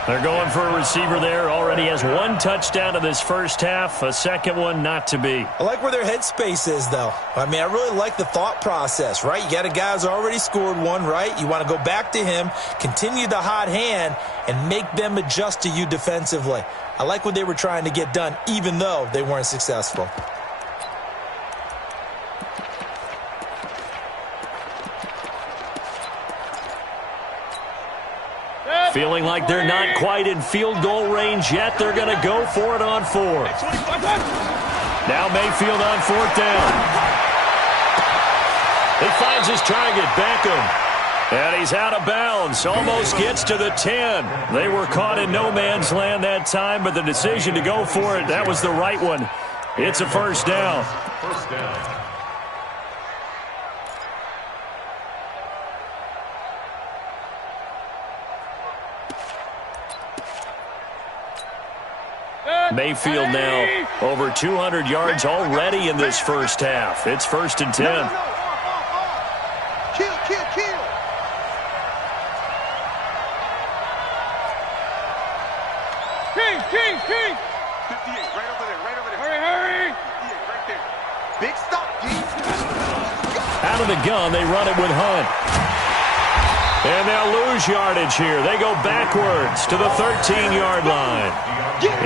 They're going for a receiver there. Already has 1 touchdown in this first half. A second one not to be. I like where their headspace is, though. I mean, I really like the thought process, right? You got a guy who's already scored 1, right? You want to go back to him, continue the hot hand, and make them adjust to you defensively. I like what they were trying to get done, even though they weren't successful. Feeling like they're not quite in field goal range yet. They're going to go for it on 4. Now Mayfield on 4th down. He finds his target, Beckham. And he's out of bounds. Almost gets to the 10. They were caught in no man's land that time, but the decision to go for it, that was the right one. It's a first down. First down. Mayfield now over 200 yards already in this first half. It's 1st and 10. Kill. King. 58, right over there. Hurry. 58, right there. Big stop, D. Out of the gun, they run it with Hunt. And they'll lose yardage here. They go backwards to the 13-yard line.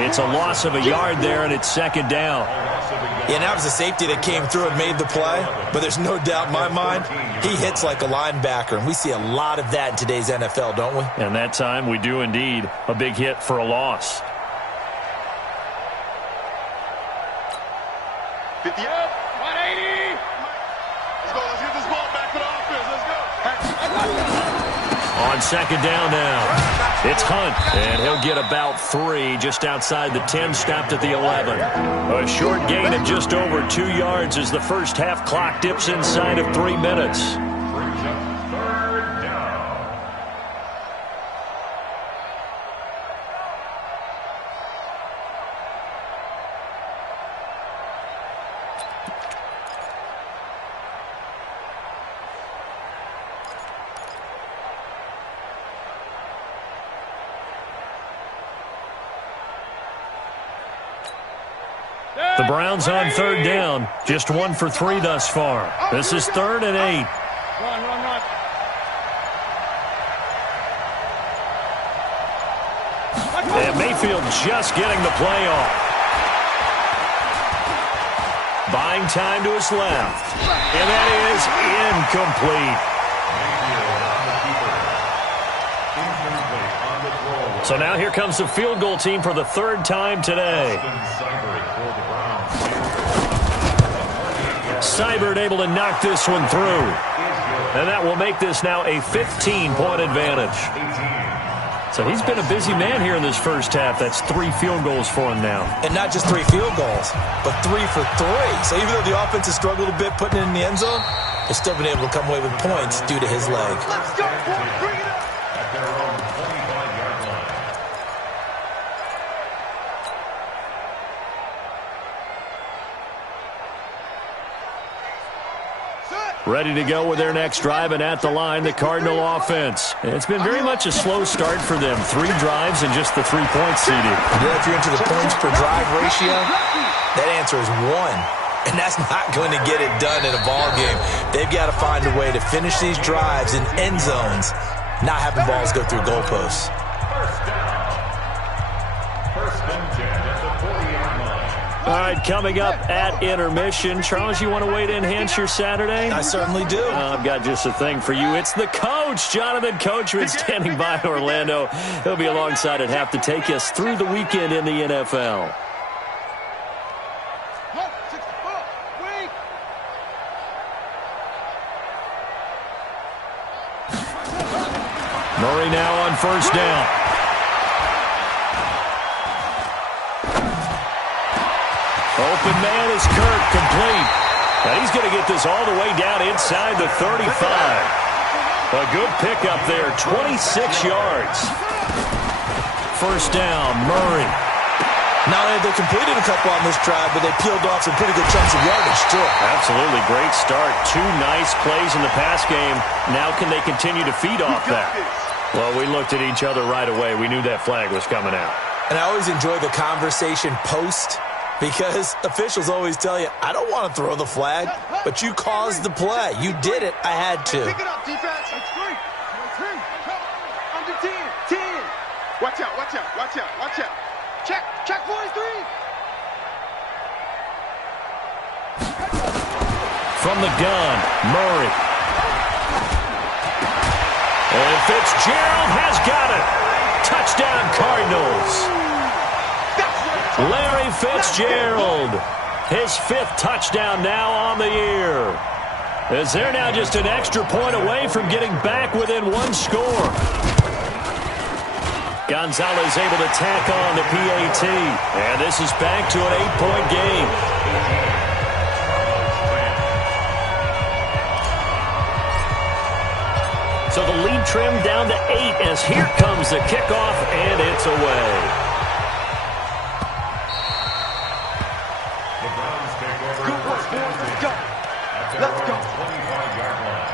It's a loss of a yard there, and it's 2nd down. Yeah, and that was a safety that came through and made the play. But there's no doubt in my mind, he hits like a linebacker. And we see a lot of that in today's NFL, don't we? And that time we do indeed. A big hit for a loss. 50 up. 180. Let's get this ball back to the offense. Let's go. On 2nd down now. It's Hunt, and he'll get about 3 just outside the 10, stopped at the 11. A short gain of just over 2 yards as the first half clock dips inside of 3 minutes. Brings up 3rd down. The Browns on 3rd down. Just 1 for 3 thus far. This is 3rd and 8. Run. And Mayfield just getting the play off. Buying time to his left. And that is incomplete. So now here comes the field goal team for the 3rd time today. Seibert able to knock this one through. And that will make this now a 15-point advantage. So he's been a busy man here in this first half. That's 3 field goals for him now. And not just 3 field goals, but 3 for 3. So even though the offense has struggled a bit putting it in the end zone, has still been able to come away with points due to his leg. Let's go, boy. Bring it up. At their own 25-yard line. Ready to go with their next drive, and at the line, the Cardinal offense. It's been very much a slow start for them. 3 drives and just the 3-point seeding. Yeah, if you're into the points per drive ratio, that answer is 1. And that's not going to get it done in a ball game. They've got to find a way to finish these drives in end zones, not having balls go through goalposts. First down. First and 10 at the 40-yard line. All right, coming up at intermission. Charles, you want a way to enhance your Saturday? I certainly do. I've got just a thing for you. It's the coach, Jonathan Coachman, standing by in Orlando. He'll be alongside at half to take us through the weekend in the NFL. Murray now on first down. Open man is Kirk, complete. Now he's going to get this all the way down inside the 35. A good pickup there, 26 yards. First down, Murray. Not only have they completed a couple on this drive, but they peeled off some pretty good chunks of yardage, too. Absolutely, great start. 2 nice plays in the pass game. Now can they continue to feed off that? Well, we looked at each other right away. We knew that flag was coming out. And I always enjoy the conversation post, because officials always tell you, I don't want to throw the flag, but you caused the play. You did it. I had to. Pick it up, defense. That's great. 10. Under 10. 10. Watch out, watch out, watch out, watch out. Check 43. From the gun, Murray. And Fitzgerald has got it. Touchdown, Cardinals. Larry Fitzgerald, his 5th touchdown now on the year. As they're now just an extra point away from getting back within 1 score. Gonzalez able to tack on the PAT. And this is back to an 8-point game. So the lead trimmed down to 8 as here comes the kickoff, and it's away. Let's go. 25-yard line.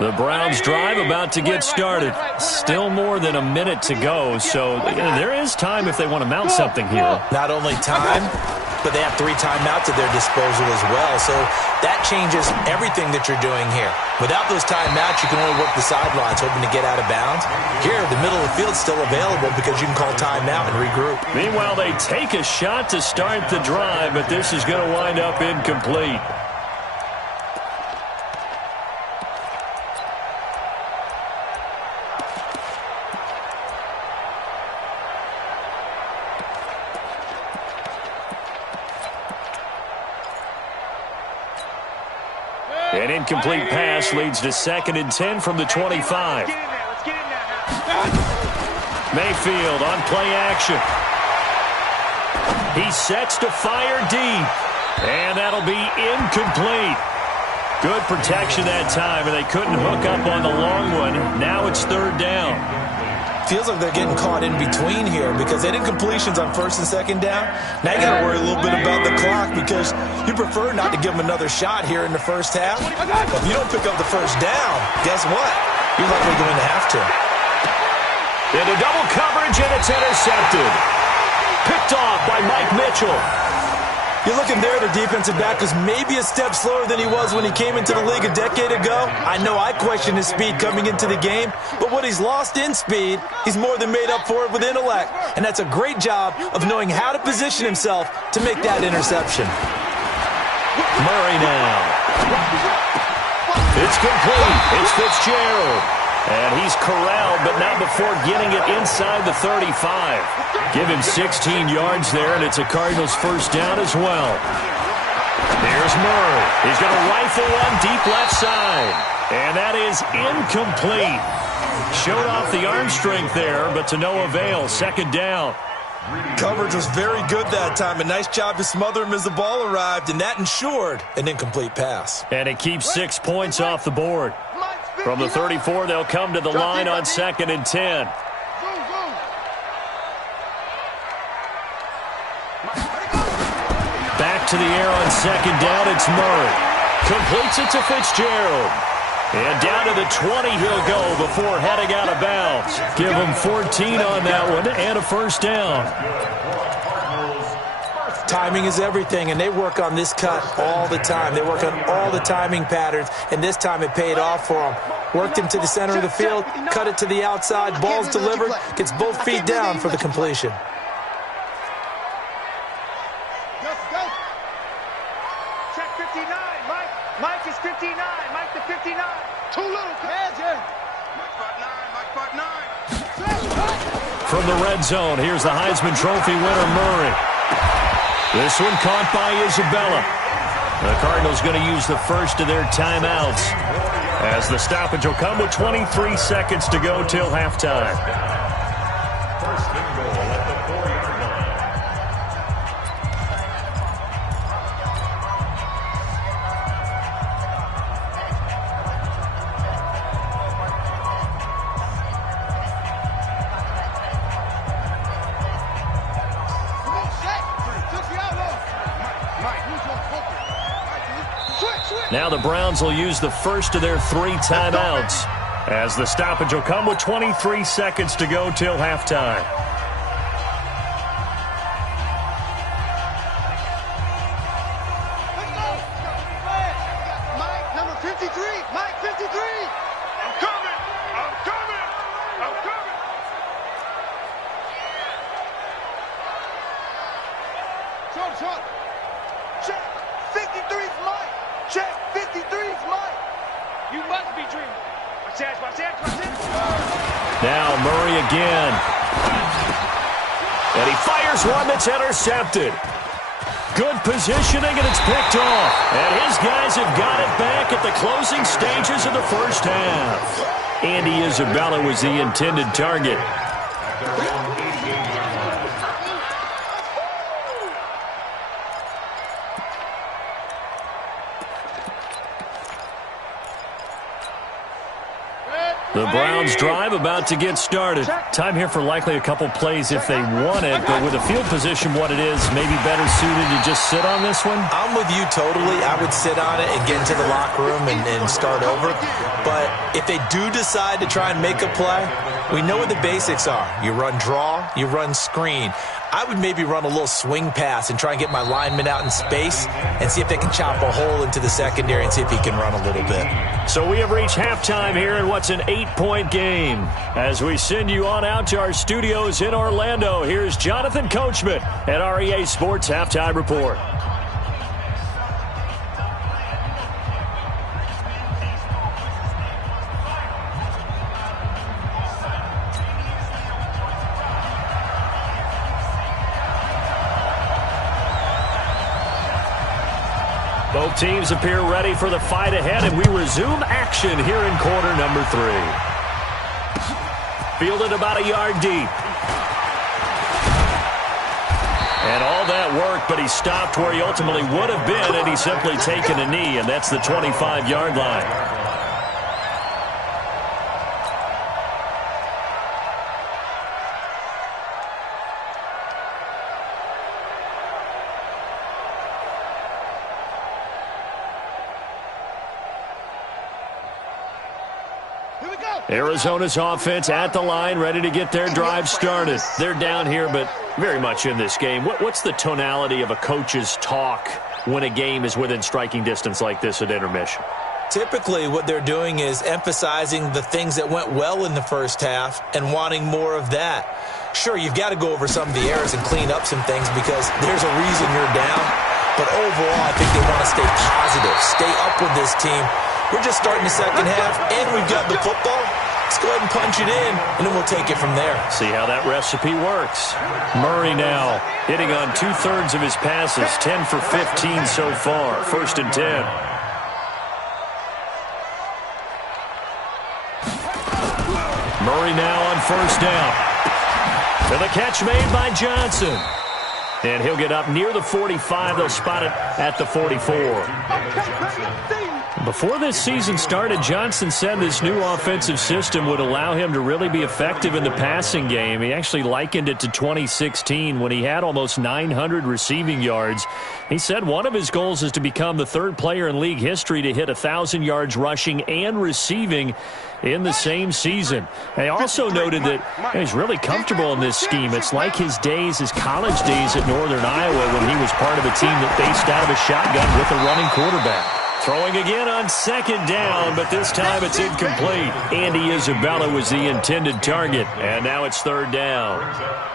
The Browns drive about to get started. Still more than a minute to go, so there is time if they want to mount something here. Not only time, but they have 3 timeouts at their disposal as well, so that changes everything that you're doing here. Without those timeouts, you can only work the sidelines, hoping to get out of bounds. Here, the middle of the field is still available because you can call timeout and regroup. Meanwhile, they take a shot to start the drive, but this is going to wind up incomplete. An incomplete pass leads to 2nd and 10 from the 25. Mayfield on play action. He sets to fire deep. And that'll be incomplete. Good protection that time, and they couldn't hook up on the long one. Now it's 3rd down. Feels like they're getting caught in between here because they did incompletions on 1st and 2nd down. Now you got to worry a little bit about the clock because you prefer not to give them another shot here in the first half. But if you don't pick up the 1st down, guess what? You're likely going to have to. Into double coverage, and it's intercepted. Picked off by Mike Mitchell. You're looking there, the defensive back was maybe a step slower than he was when he came into the league a decade ago. I know I questioned his speed coming into the game, but what he's lost in speed, he's more than made up for it with intellect. And that's a great job of knowing how to position himself to make that interception. Murray now. It's complete. It's Fitzgerald. And he's corralled, but not before getting it inside the 35. Give him 16 yards there, and it's a Cardinals first down as well. Here's Murray. He's going to rifle one deep left side. And that is incomplete. Showed off the arm strength there, but to no avail. Second down. Coverage was very good that time. A nice job to smother him as the ball arrived, and that ensured an incomplete pass. And it keeps 6 points off the board. From the 34, they'll come to the line on 2nd and 10. Back to the air on 2nd down, it's Murray. Completes it to Fitzgerald. And down to the 20 he'll go before heading out of bounds. Give him 14 on that one and a first down. Timing is everything, and they work on this cut all the time. They work on all the timing patterns, and this time it paid off for them. Worked him to the center of the field, cut it to the outside, ball's delivered, gets both feet down for the completion. Check 59, Mike. Mike is 59. Mike the 59. Too little. Mike 5'9". From the red zone, here's the Heisman Trophy winner, Murray. This one caught by Isabella. The Cardinals going to use the first of their timeouts, as the stoppage will come with 23 seconds to go till halftime. First and goal at the 4-yard line. Now the Browns will use the first of their 3 timeouts, as the stoppage will come with 23 seconds to go till halftime. Mike, number 53. Mike, 53. I'm coming. Short. Check. 53's Mike. Check. 53's Mike. You must be dreaming. Watch that. Now Murray again. And he fires one that's intercepted. Good positioning, and it's picked off. And his guys have got it back at the closing stages of the first half. Andy Isabella was the intended target. The Browns drive about to get started. Time here for likely a couple plays if they want it, but with the field position what it is, maybe better suited to just sit on this one? I'm with you totally. I would sit on it and get into the locker room and start over. But if they do decide to try and make a play, we know what the basics are. You run draw, you run screen. I would maybe run a little swing pass and try and get my lineman out in space and see if they can chop a hole into the secondary and see if he can run a little bit. So we have reached halftime here in what's an 8-point game. As we send you on out to our studios in Orlando, here's Jonathan Coachman at REA Sports Halftime Report. Both teams appear ready for the fight ahead, and we resume action here in quarter number 3. Fielded about a yard deep. And all that work, but he stopped where he ultimately would have been had he simply taken a knee, and that's the 25-yard line. Arizona's offense at the line, ready to get their drive started. They're down here, but very much in this game. What's the tonality of a coach's talk when a game is within striking distance like this at intermission? Typically, what they're doing is emphasizing the things that went well in the first half and wanting more of that. Sure, you've got to go over some of the errors and clean up some things because there's a reason you're down. But overall, I think they want to stay positive, stay up with this team. We're just starting the second half, and we've got the football. Let's go ahead and punch it in, and then we'll take it from there. See how that recipe works. Murray now hitting on 2/3 of his passes, 10 for 15 so far. 1st and 10. Murray now on 1st down. To the catch made by Johnson. And he'll get up near the 45. They'll spot it at the 44. Before this season started, Johnson said this new offensive system would allow him to really be effective in the passing game. He actually likened it to 2016 when he had almost 900 receiving yards. He said one of his goals is to become the 3rd player in league history to hit 1,000 yards rushing and receiving in the same season. He also noted that he's really comfortable in this scheme. It's like his college days at Northern Iowa when he was part of a team that based out of a shotgun with a running quarterback. Throwing again on 2nd down, but this time it's incomplete. Andy Isabella was the intended target, and now it's 3rd down.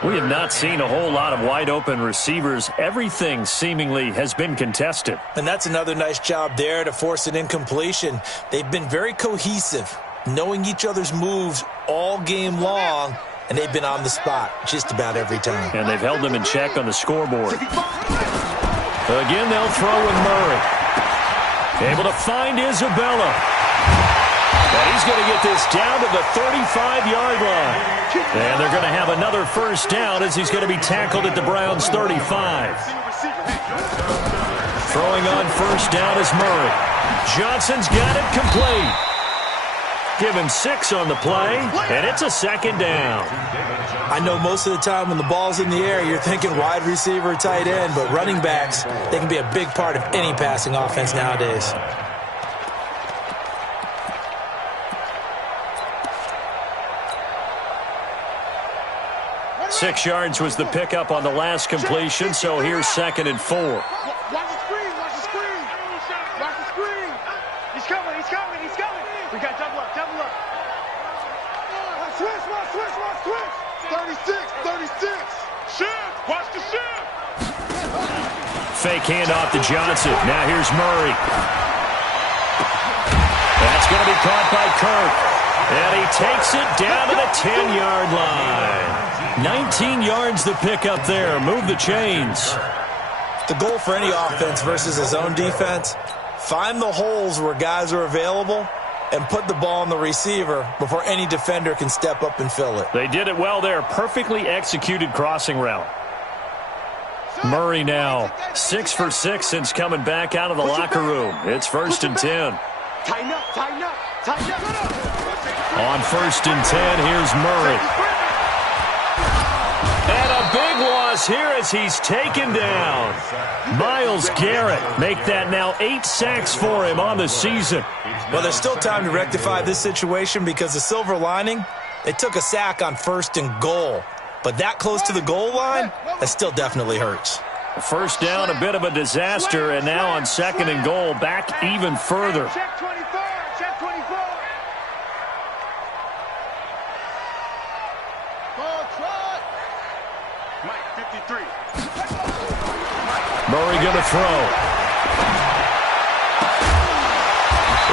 We have not seen a whole lot of wide-open receivers. Everything seemingly has been contested. And that's another nice job there to force an incompletion. They've been very cohesive, knowing each other's moves all game long, and they've been on the spot just about every time. And they've held them in check on the scoreboard. Again, they'll throw with Murray. Able to find Isabella. And he's going to get this down to the 35-yard line. And they're going to have another 1st down as he's going to be tackled at the Browns' 35. Throwing on 1st down is Murray. Johnson's got it complete. Give him 6 on the play, and it's a 2nd down. I know most of the time when the ball's in the air, you're thinking wide receiver, tight end, but running backs, they can be a big part of any passing offense nowadays. Six yards was the pickup on the last completion, so here's 2nd and 4. Watch the screen, watch the screen. Watch the screen. He's coming, he's coming, he's coming. We got double up, double up. Switch, watch, switch, watch, switch. 36. Shift, watch the shift. Fake handoff to Johnson. Now here's Murray. That's going to be caught by Kirk. And he takes it down to the 10-yard line. 19 yards the pickup there. Move the chains. The goal for any offense versus a zone defense, find the holes where guys are available and put the ball on the receiver before any defender can step up and fill it. They did it well there. Perfectly executed crossing route. Murray now 6 for 6 since coming back out of the locker room. It's 1st and 10. Tighten up, tighten up, tighten up. On 1st and 10, here's Murray. And a big loss here as he's taken down. Myles Garrett make that now 8 sacks for him on the season. Well, there's still time to rectify this situation because the silver lining, they took a sack on 1st and goal. But that close to the goal line, that still definitely hurts. 1st down, a bit of a disaster, and now on 2nd and goal, back even further. Check 24, check 24. Mike, 53. Murray going to throw.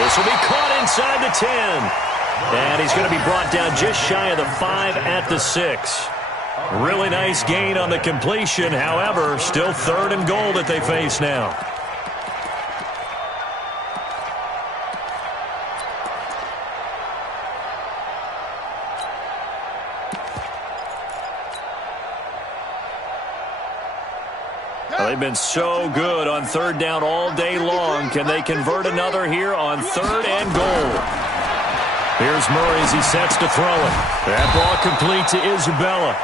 This will be caught inside the 10. And he's going to be brought down just shy of the 5 at the 6. Really nice gain on the completion. However, still 3rd and goal that they face now. They've been so good on 3rd down all day long. Can they convert another here on 3rd and goal? Here's Murray as he sets to throw it. That ball complete to Isabella.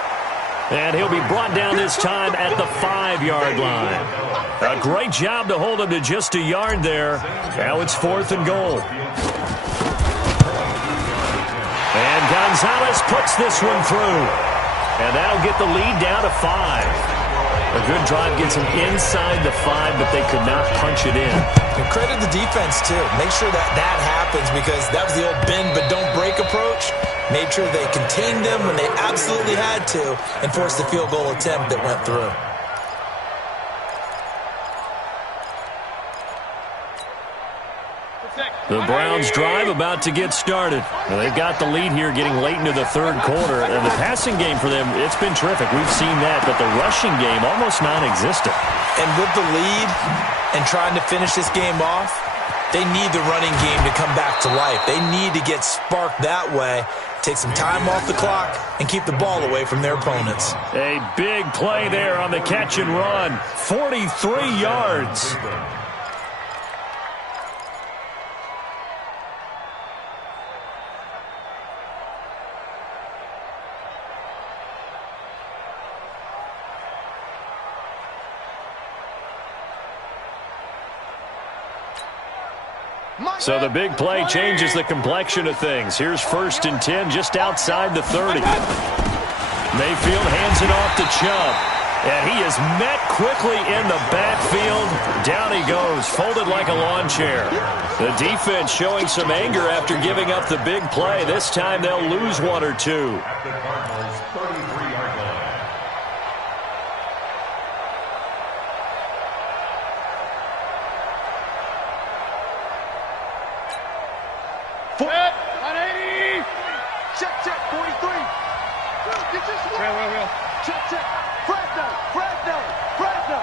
And he'll be brought down this time at the 5-yard line. A great job to hold him to just a yard there. Now it's 4th and goal. Gonzalez puts this one through. And that'll get the lead down to 5. A good drive gets them inside the 5, but they could not punch it in. And credit the defense, too. Make sure that happens, because that was the old bend but don't break approach. Made sure they contained them when they absolutely had to and forced the field goal attempt that went through. The Browns drive about to get started. Well, they've got the lead here getting late into the third quarter. And the passing game for them, it's been terrific. We've seen that, but the rushing game almost non-existent. And with the lead and trying to finish this game off, they need the running game to come back to life. They need to get sparked that way, take some time off the clock, and keep the ball away from their opponents. A big play there on the catch and run. 43 yards. So the big play changes the complexion of things. Here's 1st and 10 just outside the 30. Mayfield hands it off to Chubb. And he is met quickly in the backfield. Down he goes, folded like a lawn chair. The defense showing some anger after giving up the big play. This time they'll lose 1 or 2. At the Cardinals' 33-yard line. Set, 180. Check, 43. Real. Check. Fresno.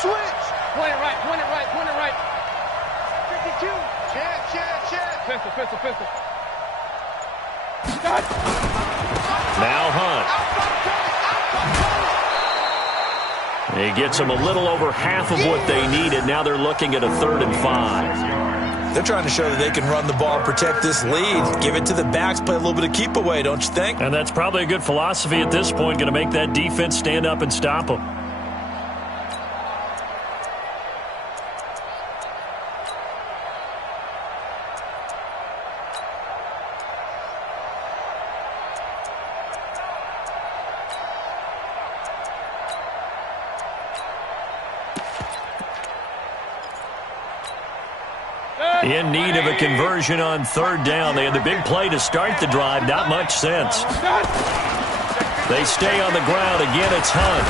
Switch. Point it right. 52. Check. Pistol. Now Hunt. He gets them a little over half of what they needed. Now they're looking at a 3rd and 5. They're trying to show that they can run the ball, protect this lead, give it to the backs, play a little bit of keep away, don't you think? And that's probably a good philosophy at this point, going to make that defense stand up and stop them. In need of a conversion on 3rd down. They had the big play to start the drive. Not much sense. They stay on the ground. Again, it's Hunt.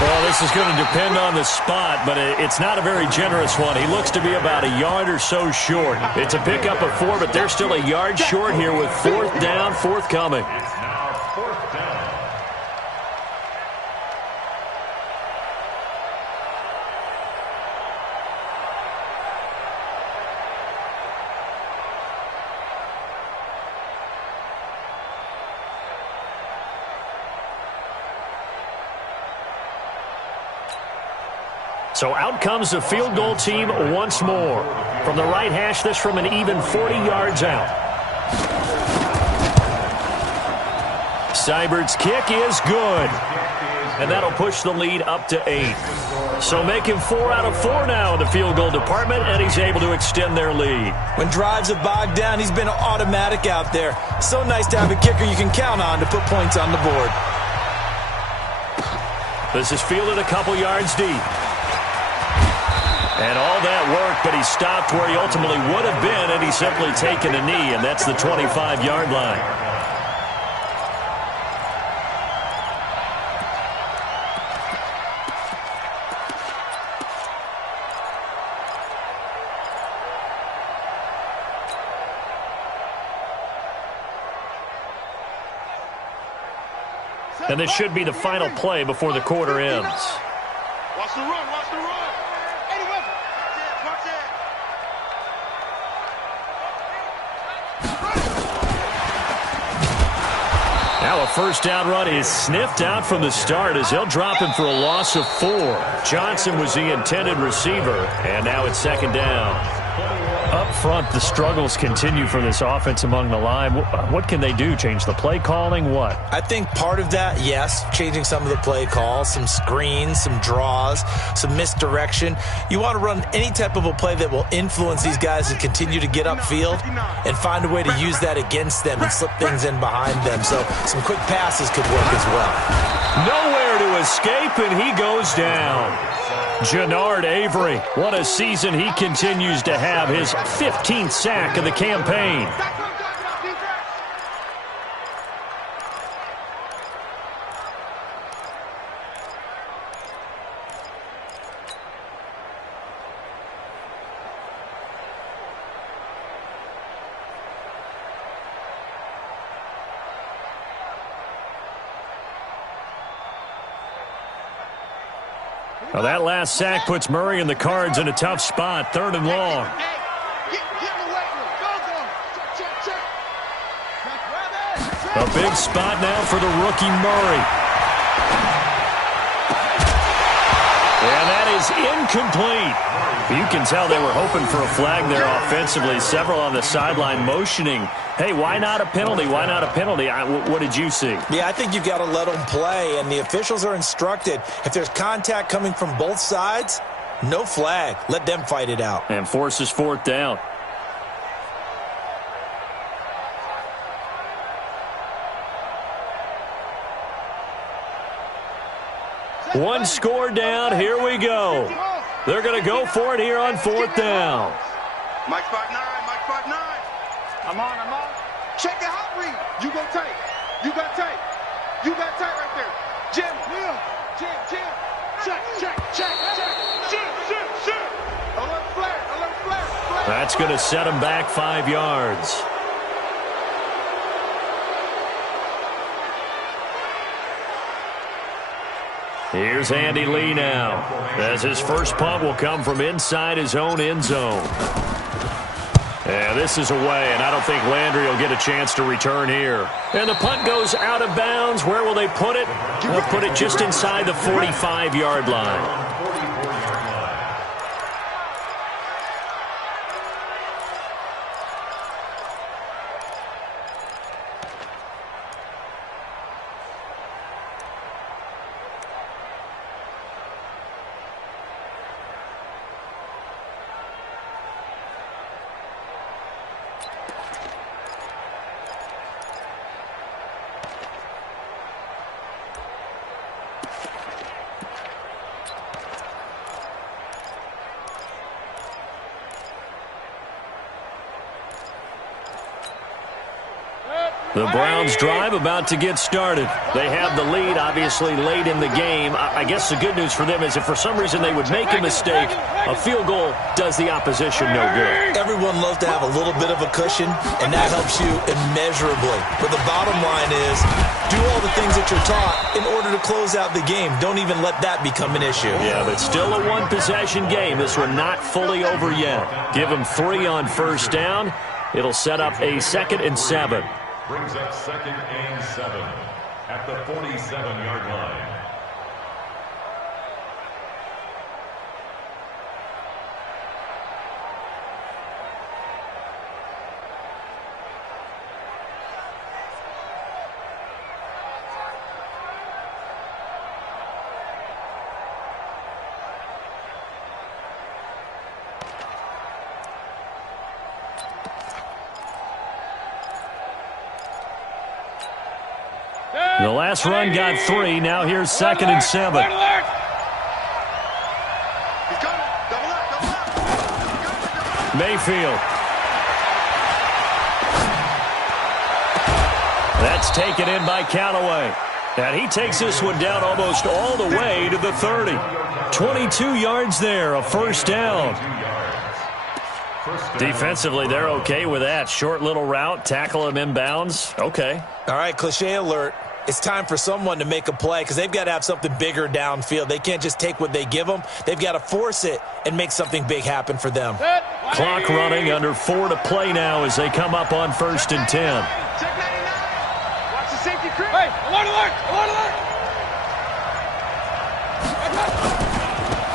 Well, this is going to depend on the spot, but it's not a very generous one. He looks to be about a yard or so short. It's a pickup of 4, but they're still a yard short here with 4th down, forthcoming. It's now 4th down. So out comes the field goal team once more. From the right hash, this from an even 40 yards out. Seibert's kick is good. And that'll push the lead up to 8. So making 4 out of 4 now in the field goal department, and he's able to extend their lead. When drives have bogged down, he's been automatic out there. So nice to have a kicker you can count on to put points on the board. This is fielded a couple yards deep. And all that work, but he stopped where he ultimately would have been, and he's simply taken a knee, and that's the 25-yard line. And this should be the final play before the quarter ends. Watch the run. Now a 1st down run is sniffed out from the start as they'll drop him for a loss of 4. Johnson was the intended receiver, and now it's 2nd down. Up front, the struggles continue for this offense among the line. What can they do? Change the play calling? What? I think part of that, yes, changing some of the play calls, some screens, some draws, some misdirection. You want to run any type of a play that will influence these guys to continue to get upfield and find a way to use that against them and slip things in behind them. So some quick passes could work as well. Nowhere to escape, and he goes down. Jannard Avery, what a season he continues to have, his 15th sack of the campaign. Well, that last sack puts Murray and the Cards in a tough spot, 3rd and long. A big spot now for the rookie Murray. And that is incomplete. You can tell they were hoping for a flag there offensively. Several on the sideline motioning, hey, why not a penalty? Why not a penalty? What did you see? Yeah, I think you've got to let them play, and the officials are instructed. If there's contact coming from both sides, no flag. Let them fight it out. And forces 4th down. One score down. Here we go. They're going to go for it here on 4th down. Mike 5'9", Mike 5'9". I'm on. Check the hot read. You go tight. You got tight. You got tight right there. Jim. Jim. Check. Shoot. Alert flare. That's going to set him back 5 yards. Here's Andy Lee now, as his first punt will come from inside his own end zone. And this is away, and I don't think Landry will get a chance to return here. And the punt goes out of bounds. Where will they put it? They'll put it just inside the 45-yard line. The Browns drive about to get started. They have the lead, obviously, late in the game. I guess the good news for them is if for some reason they would make a mistake, a field goal does the opposition no good. Everyone loves to have a little bit of a cushion, and that helps you immeasurably. But the bottom line is, do all the things that you're taught in order to close out the game. Don't even let that become an issue. Yeah, but still a one-possession game. This one not fully over yet. Give them 3 on 1st down. It'll set up a 2nd and 7. Brings up 2nd and 7 at the 47-yard line. The last run got 3. Now here's 2nd and 7. Mayfield. That's taken in by Callaway. And he takes this one down almost all the way to the 30. 22 yards there, a 1st down. Defensively, they're okay with that. Short little route, tackle him inbounds. Okay. All right, cliche alert. It's time for someone to make a play because they've got to have something bigger downfield. They can't just take what they give them. They've got to force it and make something big happen for them. Clock running, under 4 to play now as they come up on 1st and 10. Watch the safety crew. Hey, alert!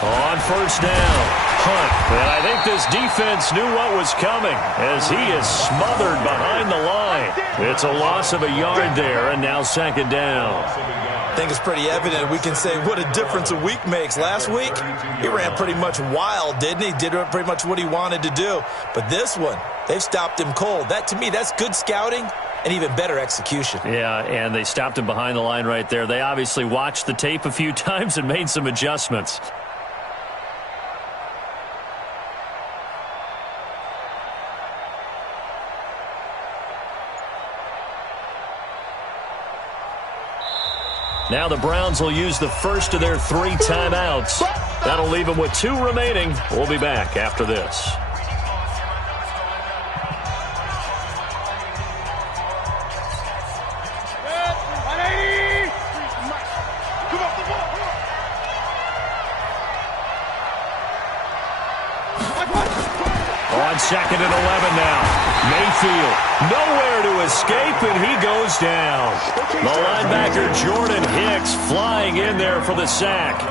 On 1st down. punt. And I think this defense knew what was coming as he is smothered behind the line. It's a loss of a yard there, and now second down. I think it's pretty evident. We can say what a difference a week makes. Last week, he ran pretty much wild, didn't he? Did pretty much what he wanted to do. But this one, they've stopped him cold. That, to me, that's good scouting and even better execution. Yeah, and they stopped him behind the line right there. They obviously watched the tape a few times and made some adjustments. Now the Browns will use the first of their 3 timeouts. That'll leave them with 2 remaining. We'll be back after this. On 2nd and 11 now. Mayfield, nowhere to escape, and he goes down. The linebacker, Jordan Hicks, flying in there for the sack.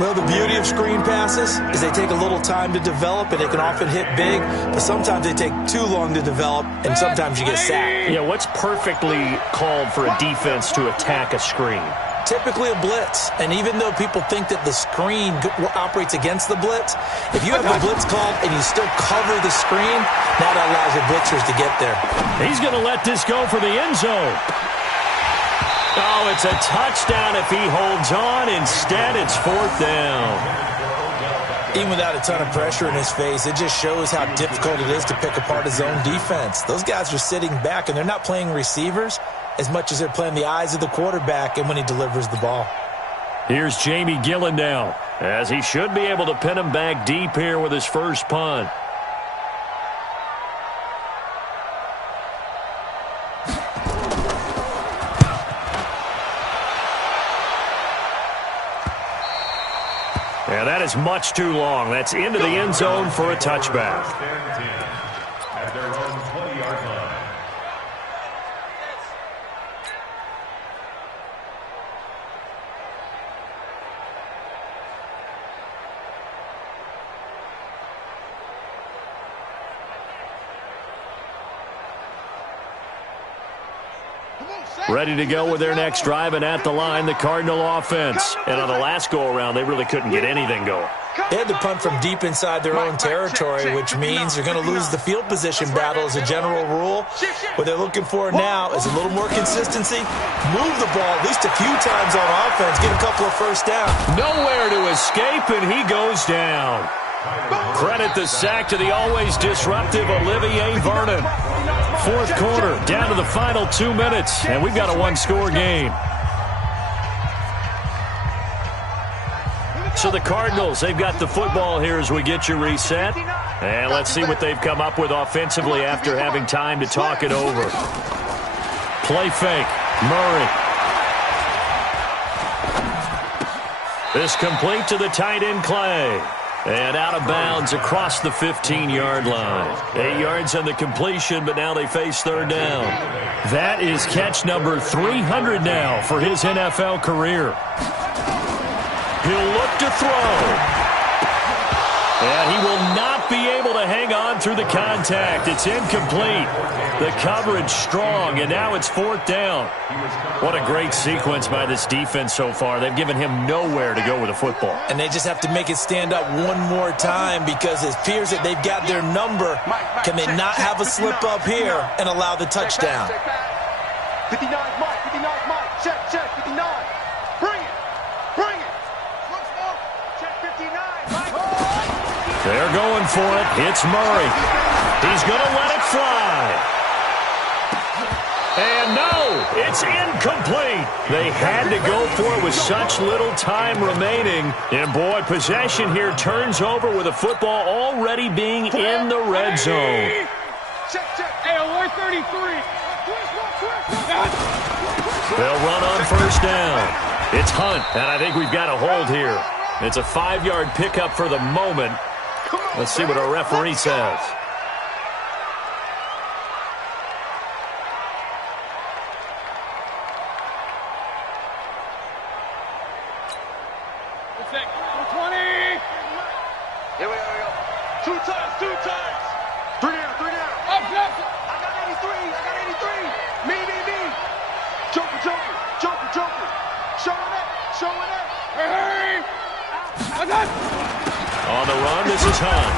Well, the beauty of screen passes is they take a little time to develop, and they can often hit big, but sometimes they take too long to develop, and sometimes you get sacked. Yeah, what's perfectly called for a defense to attack a screen? Typically a blitz, and even though people think that the screen operates against the blitz, if you have the blitz called and you still cover the screen, that allows your blitzers to get there. He's going to let this go for the end zone. Oh, it's a touchdown if he holds on. Instead, it's 4th down. Even without a ton of pressure in his face, it just shows how difficult it is to pick apart his own defense. Those guys are sitting back, and they're not playing receivers as much as they're playing the eyes of the quarterback and when he delivers the ball. Here's Jamie Gillen now, as he should be able to pin him back deep here with his first punt. Yeah, that is much too long. That's into the end zone for a touchback. At their own 20-yard line. Ready to go with their next drive, and at the line, the Cardinal offense. And on the last go-around, they really couldn't get anything going. They had to punt from deep inside their own territory, which means they're going to lose the field position battle as a general rule. What they're looking for now is a little more consistency, move the ball at least a few times on offense, get a couple of first downs. Nowhere to escape, and he goes down. Credit the sack to the always disruptive Olivier Vernon. 4th quarter, down to the final 2 minutes, and we've got a 1-score game. So the Cardinals, they've got the football here as we get you reset. And let's see what they've come up with offensively after having time to talk it over. Play fake, Murray. This complete to the tight end, Clay. And out of bounds across the 15-yard line. 8 yards on the completion, but now they face 3rd down. That is catch number 300 now for his NFL career. He'll look to throw. And he will not be able to hang on through the contact. It's incomplete. The coverage strong, and now it's 4th down. What a great sequence by this defense so far. They've given him nowhere to go with the football. And they just have to make it stand up one more time because it appears that they've got their number. Can they not have a slip up here and allow the touchdown? 59, Mike. 59, Mike. Check, 59. Bring it. Bring it. Check 59, Mike. They're going for it. It's Murray. He's going to let it fly. And no, it's incomplete. They had to go for it with such little time remaining. And boy, possession here turns over with the football already being in the red zone. Check. Hey, alert 33. They'll run on 1st down. It's Hunt, and I think we've got a hold here. It's a 5-yard pickup for the moment. Let's see what our referee says. Here we are. times, 2 times. 3 down, 3 down. I got 83. Me. Joker. Showing up. Hey. On the run, this is Hunt.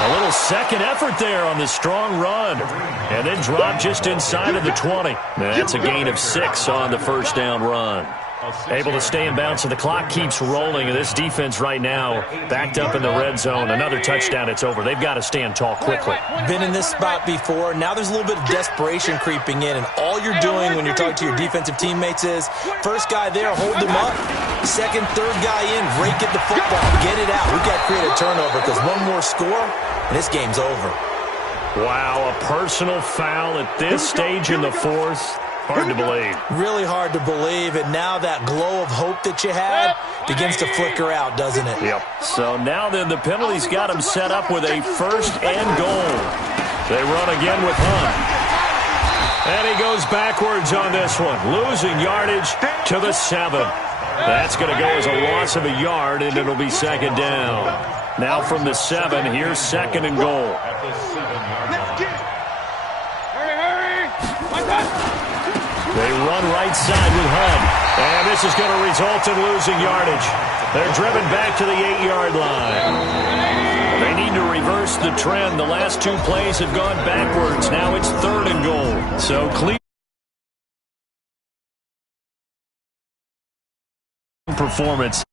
A little second effort there on the strong run. And then drop just inside of the 20. That's a gain of 6 on the first down run. Able to stay in bounds, so the clock keeps rolling. And this defense right now backed up in the red zone. Another touchdown, it's over. They've got to stand tall quickly. Been in this spot before. Now there's a little bit of desperation creeping in. And all you're doing when you're talking to your defensive teammates is, first guy there, hold them up. Second, third guy in, rake at the football. Get it out. We've got to create a turnover because one more score, and this game's over. Wow, a personal foul at this stage in the fourth. Hard to believe. Really hard to believe, and now that glow of hope that you had begins to flicker out, doesn't it? Yep. So now then the penalty's got him set up with a first and goal. They run again with Hunt. And he goes backwards on this one, losing yardage to the 7. That's going to go as a loss of a yard, and it'll be second down. Now from the 7, here's second and goal. They run right side with Hunt. And this is going to result in losing yardage. They're driven back to the 8-yard line. They need to reverse the trend. The last 2 plays have gone backwards. Now it's third and goal. So clean performance.